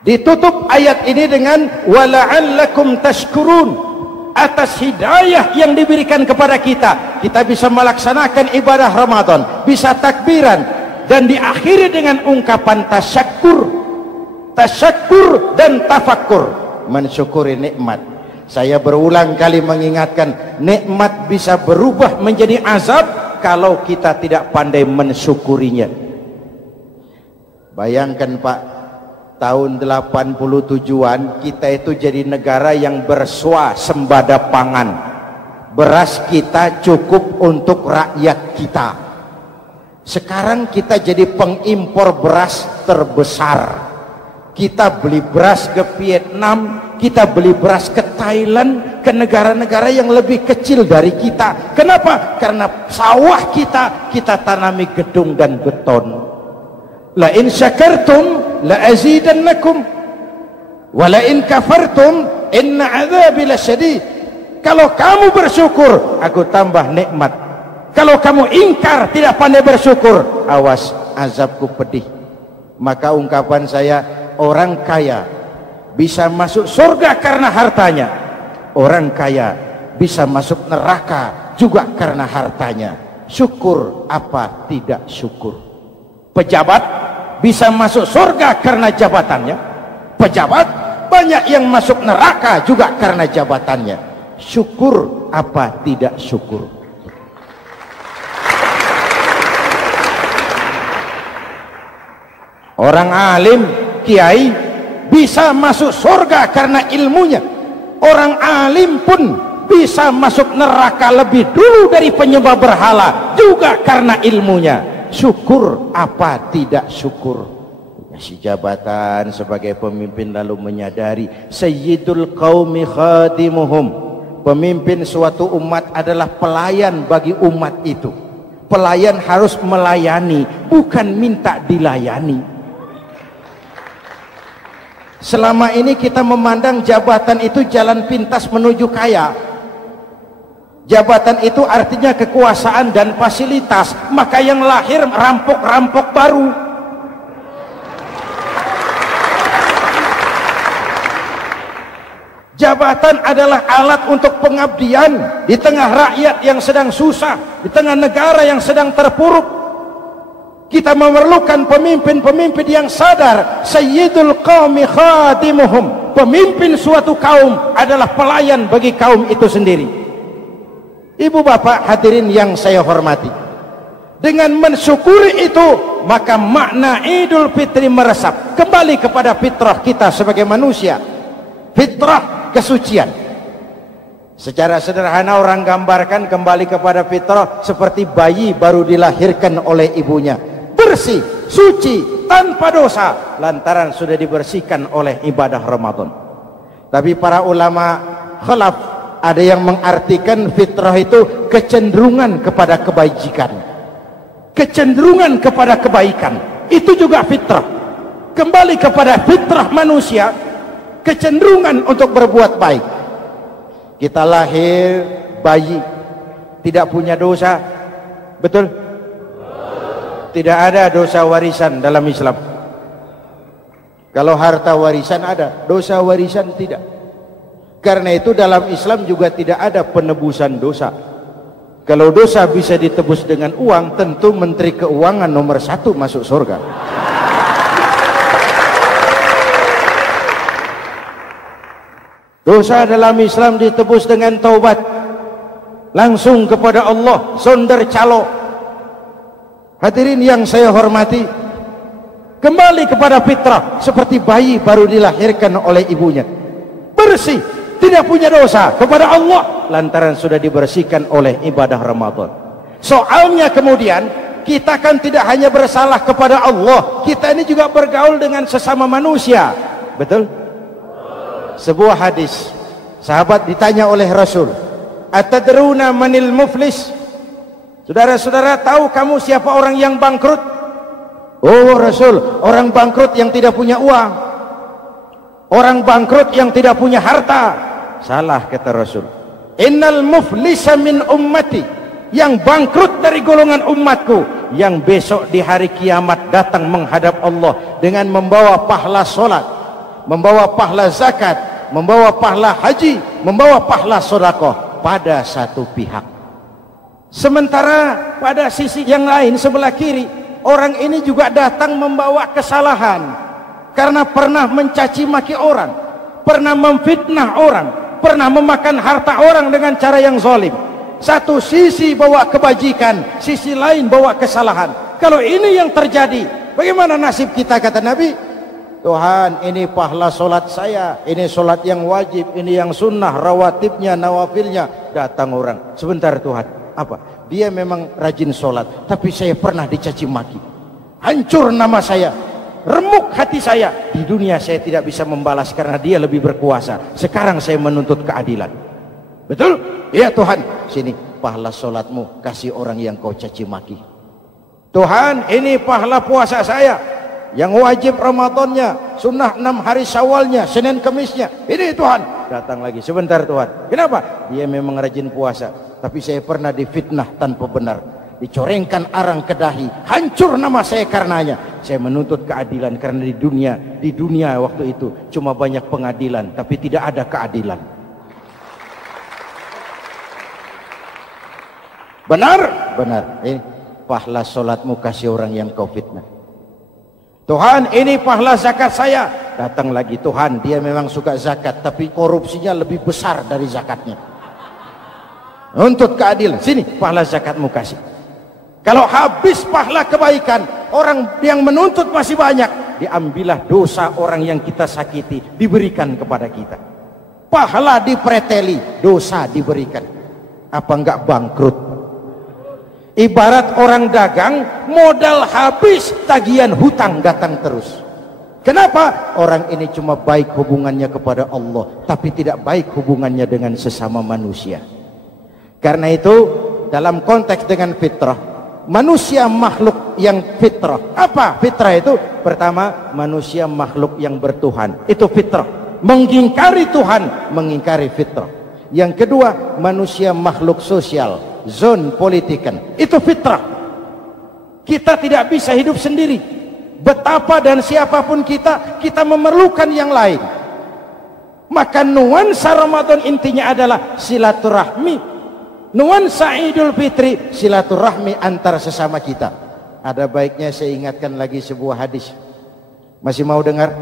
Ditutup ayat ini dengan wala'allakum tashkurun. Atas hidayah yang diberikan kepada kita, kita bisa melaksanakan ibadah Ramadan, bisa takbiran, dan diakhiri dengan ungkapan tasyakkur. Tasyakkur dan tafakkur, mensyukuri nikmat. Saya berulang kali mengingatkan, nikmat bisa berubah menjadi azab kalau kita tidak pandai mensyukurinya. Bayangkan Pak, tahun 87-an kita itu jadi negara yang berswasembada pangan. Beras kita cukup untuk rakyat kita. Sekarang kita jadi pengimpor beras terbesar. Kita beli beras ke Vietnam, kita beli beras ke Thailand, ke negara-negara yang lebih kecil dari kita. Kenapa? Karena sawah kita tanami gedung dan beton. La in syakartum la azidannakum wa la in kafartum inna adzabi lasyadid. Kalau kamu bersyukur, aku tambah nikmat. Kalau kamu ingkar, tidak pandai bersyukur, awas, azabku pedih. Maka ungkapan saya, orang kaya bisa masuk surga karena hartanya, orang kaya bisa masuk neraka juga karena hartanya. Syukur apa tidak syukur? Pejabat bisa masuk surga karena jabatannya, pejabat banyak yang masuk neraka juga karena jabatannya. Syukur apa tidak syukur? Orang alim, kiai bisa masuk surga karena ilmunya. Orang alim pun bisa masuk neraka lebih dulu dari penyembah berhala juga karena ilmunya. Syukur apa tidak syukur? Si jabatan sebagai pemimpin lalu menyadari sayyidul qaumi khadimuhum. Pemimpin suatu umat adalah pelayan bagi umat itu. Pelayan harus melayani, bukan minta dilayani. Selama ini kita memandang jabatan itu jalan pintas menuju kaya. Jabatan itu artinya kekuasaan dan fasilitas, maka yang lahir rampok-rampok baru. Jabatan adalah alat untuk pengabdian di tengah rakyat yang sedang susah, di tengah negara yang sedang terpuruk. Kita memerlukan pemimpin-pemimpin yang sadar sayyidul qaumi khadimuhum. Pemimpin suatu kaum adalah pelayan bagi kaum itu sendiri. Ibu bapak hadirin yang saya hormati, dengan mensyukuri itu maka makna Idul Fitri meresap kembali kepada fitrah kita sebagai manusia. Fitrah kesucian. Secara sederhana orang gambarkan kembali kepada fitrah seperti bayi baru dilahirkan oleh ibunya, bersih, suci, tanpa dosa, lantaran sudah dibersihkan oleh ibadah Ramadan. Tapi para ulama khalaf ada yang mengartikan fitrah itu kecenderungan kepada kebajikan, kecenderungan kepada kebaikan. Itu juga fitrah. Kembali kepada fitrah manusia, kecenderungan untuk berbuat baik. Kita lahir bayi tidak punya dosa, betul? Tidak ada dosa warisan dalam Islam. Kalau harta warisan ada, dosa warisan tidak. Karena itu dalam Islam juga tidak ada penebusan dosa. Kalau dosa bisa ditebus dengan uang, tentu Menteri Keuangan nomor 1 masuk surga. Dosa dalam Islam ditebus dengan taubat, langsung kepada Allah, sonder calo. Hadirin yang saya hormati, kembali kepada fitrah seperti bayi baru dilahirkan oleh ibunya, bersih, tidak punya dosa kepada Allah lantaran sudah dibersihkan oleh ibadah Ramadan. Soalnya kemudian kita kan tidak hanya bersalah kepada Allah, kita ini juga bergaul dengan sesama manusia, betul? Sebuah hadis, sahabat ditanya oleh Rasul, atadruna manil muflis? Saudara-saudara, tahu kamu siapa orang yang bangkrut? Oh Rasul, orang bangkrut yang tidak punya uang, orang bangkrut yang tidak punya harta. Salah, kata Rasul. Innal muflisa min ummati, yang bangkrut dari golongan umatku, yang besok di hari kiamat datang menghadap Allah dengan membawa pahala solat, membawa pahala zakat, membawa pahala haji, membawa pahala sedekah pada satu pihak. Sementara pada sisi yang lain sebelah kiri, orang ini juga datang membawa kesalahan karena pernah mencaci maki orang, pernah memfitnah orang, pernah memakan harta orang dengan cara yang zalim. Satu sisi bawa kebajikan, sisi lain bawa kesalahan. Kalau ini yang terjadi, bagaimana nasib kita? Kata Nabi, Tuhan, ini pahala solat saya, ini solat yang wajib, ini yang sunnah, rawatibnya, nawafilnya. Datang orang, sebentar Tuhan, apa? Dia memang rajin solat, tapi saya pernah dicaci maki, hancur nama saya, remuk hati saya. Di dunia saya tidak bisa membalas karena dia lebih berkuasa. Sekarang saya menuntut keadilan. Betul? Ya Tuhan, sini pahala solatmu, kasih orang yang kau caci maki. Tuhan, ini pahala puasa saya, yang wajib Ramadannya, sunnah 6 hari Syawalnya, Senin Kemisnya. Ini Tuhan. Datang lagi, sebentar Tuhan. Kenapa? Dia memang rajin puasa, tapi saya pernah difitnah tanpa benar, dicorengkan arang ke dahi, hancur nama saya karenanya. Saya menuntut keadilan karena di dunia waktu itu cuma banyak pengadilan, tapi tidak ada keadilan. Benar? Benar. Ini pahala solatmu, kasih orang yang kau fitnah. Tuhan, ini pahala zakat saya. Datang lagi, Tuhan, dia memang suka zakat, tapi korupsinya lebih besar dari zakatnya. Untuk keadilan, sini pahala zakatmu kasih. Kalau habis pahala kebaikan, orang yang menuntut masih banyak, diambillah dosa orang yang kita sakiti, diberikan kepada kita. Pahala dipreteli, dosa diberikan. Apa enggak bangkrut? Ibarat orang dagang, modal habis, tagihan hutang datang terus. Kenapa? Orang ini cuma baik hubungannya kepada Allah, tapi tidak baik hubungannya dengan sesama manusia. Karena itu, dalam konteks dengan fitrah, manusia makhluk yang fitrah. Apa fitrah itu? Pertama, manusia makhluk yang bertuhan. Itu fitrah. Mengingkari Tuhan, mengingkari fitrah. Yang kedua, manusia makhluk sosial, zon politikan. Itu fitrah. Kita tidak bisa hidup sendiri. Betapa dan siapapun kita memerlukan yang lain. Maka nuansa Ramadan intinya adalah silaturahmi. Nuansa Idul Fitri silaturahmi antar sesama kita. Ada baiknya saya ingatkan lagi sebuah hadis. Masih mau dengar?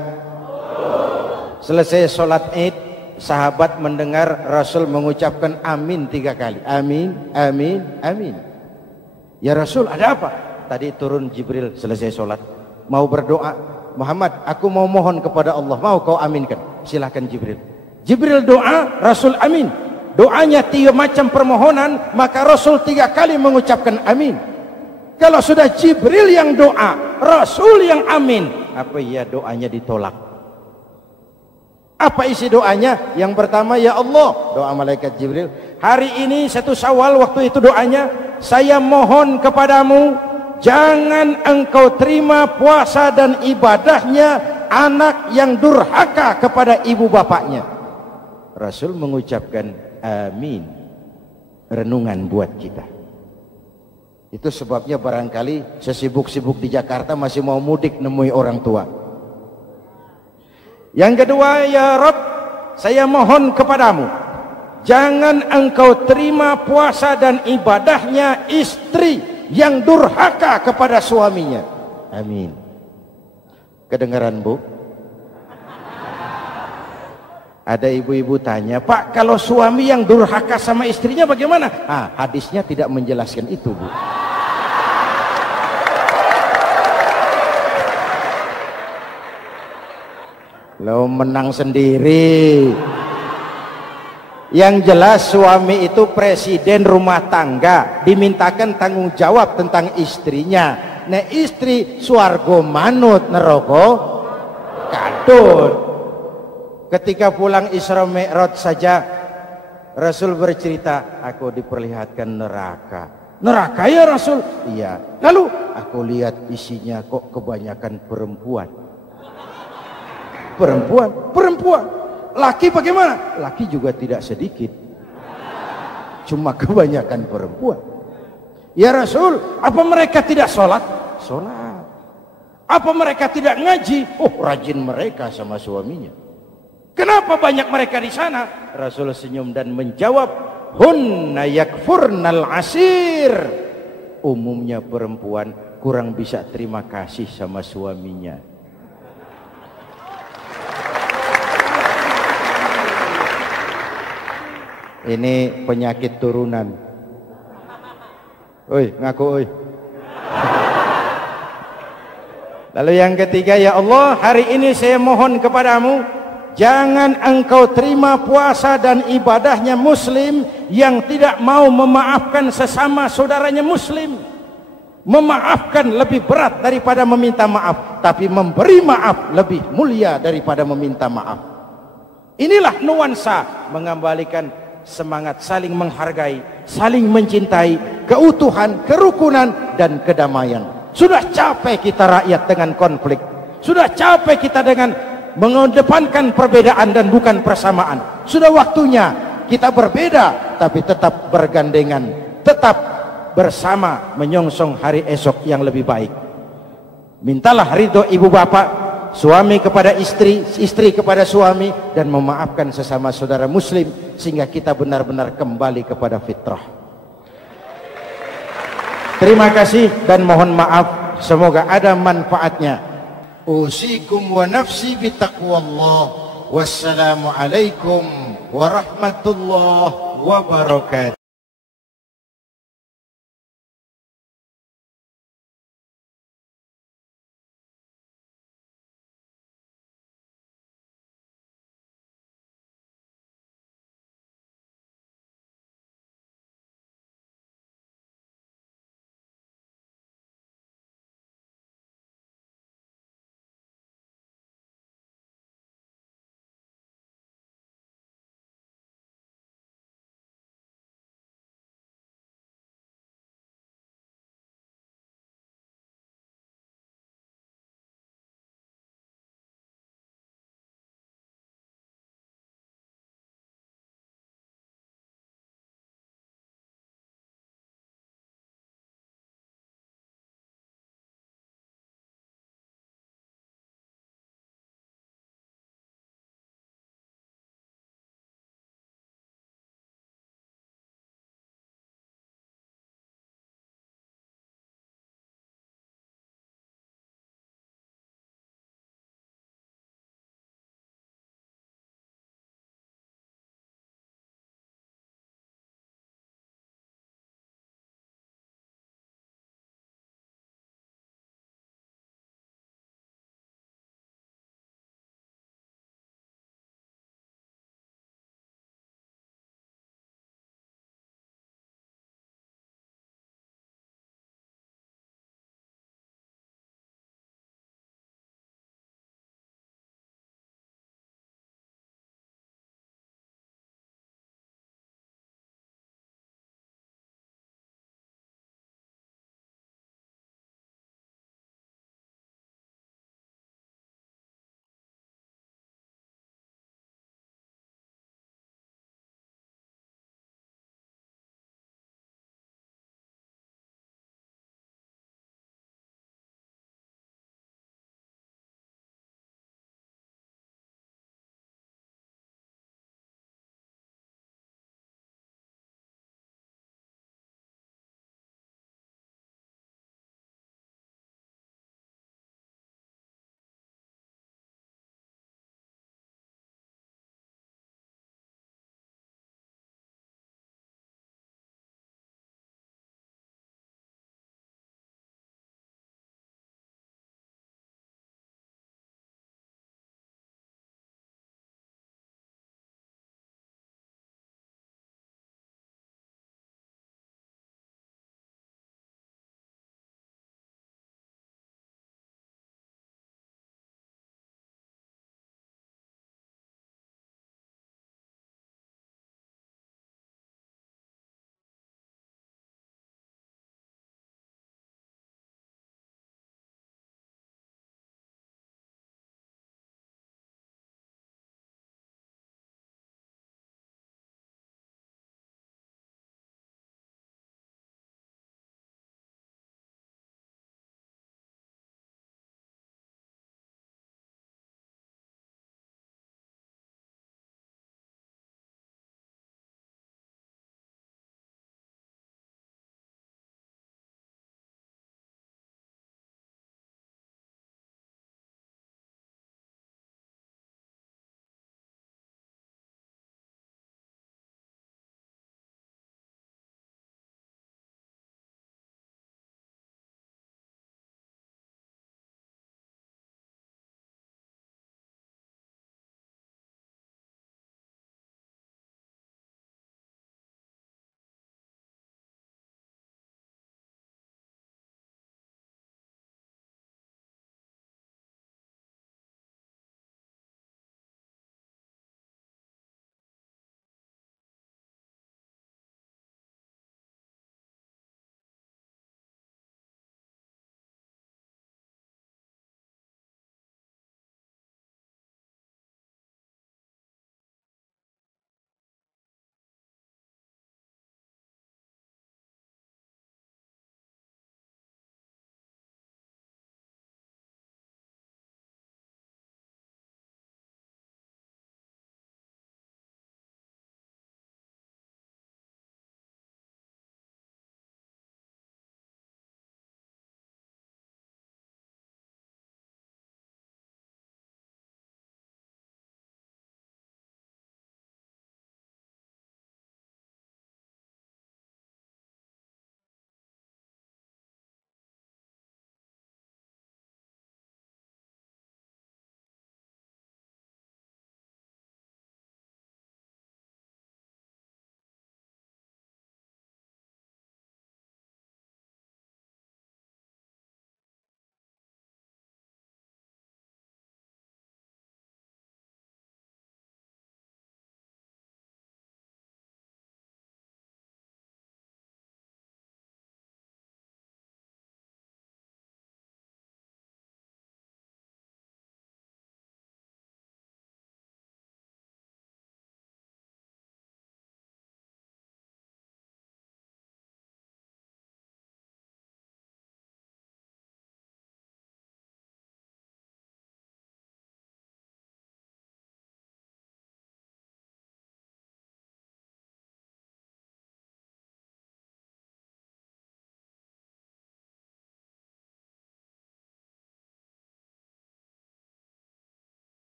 Selesai sholat Id, sahabat mendengar Rasul mengucapkan amin 3 kali. Amin, amin, amin. Ya Rasul, ada apa? Tadi turun Jibril selesai sholat, mau berdoa. Muhammad, aku mau mohon kepada Allah, mau kau aminkan? Silahkan Jibril. Jibril doa, Rasul amin. Doanya 3 macam permohonan, maka Rasul 3 kali mengucapkan amin. Kalau sudah Jibril yang doa, Rasul yang amin, apa ya doanya ditolak? Apa isi doanya? Yang pertama, ya Allah, doa malaikat Jibril, hari ini 1 Syawal, waktu itu doanya, saya mohon kepadamu, jangan engkau terima puasa dan ibadahnya anak yang durhaka kepada ibu bapaknya. Rasul mengucapkan amin. Renungan buat kita. Itu sebabnya barangkali sesibuk-sibuk di Jakarta masih mau mudik nemui orang tua. Yang kedua, ya Rabb, saya mohon kepadamu, jangan engkau terima puasa dan ibadahnya istri yang durhaka kepada suaminya. Amin. Kedengaran Bu? Ada ibu-ibu tanya, Pak, kalau suami yang durhaka sama istrinya bagaimana? Hadisnya tidak menjelaskan itu, Bu. Lo menang sendiri. Yang jelas suami itu presiden rumah tangga, dimintakan tanggung jawab tentang istrinya. Nah istri swargo manut neraka kadut. Ketika pulang Isra Mi'raj saja Rasul bercerita, aku diperlihatkan neraka. Neraka ya Rasul? Iya. Lalu aku lihat isinya kok kebanyakan perempuan. Perempuan. Laki bagaimana? Laki juga tidak sedikit. Cuma kebanyakan perempuan. Ya Rasul, apa mereka tidak sholat? Sholat. Apa mereka tidak ngaji? Oh, rajin mereka sama suaminya. Kenapa banyak mereka di sana? Rasul senyum dan menjawab, hunna yakfurnal asir. Umumnya perempuan kurang bisa terima kasih sama suaminya. Ini penyakit turunan. Oi, ngaku oi. Lalu yang ketiga, ya Allah, hari ini saya mohon kepadamu, jangan engkau terima puasa dan ibadahnya muslim yang tidak mau memaafkan sesama saudaranya muslim. Memaafkan lebih berat daripada meminta maaf, tapi memberi maaf lebih mulia daripada meminta maaf. Inilah nuansa mengembalikan semangat saling menghargai, saling mencintai, keutuhan, kerukunan, dan kedamaian. Sudah capek kita rakyat dengan konflik. Sudah capek kita dengan mengedepankan perbedaan dan bukan persamaan. Sudah waktunya kita berbeda tapi tetap bergandengan, tetap bersama menyongsong hari esok yang lebih baik. Mintalah ridho ibu bapak, suami kepada istri, istri kepada suami, dan memaafkan sesama saudara muslim sehingga kita benar-benar kembali kepada fitrah. Terima kasih dan mohon maaf, semoga ada manfaatnya. Usikum wa nafsi bitaqwallah. Wassalamu alaikum warahmatullahi wabarakatuh.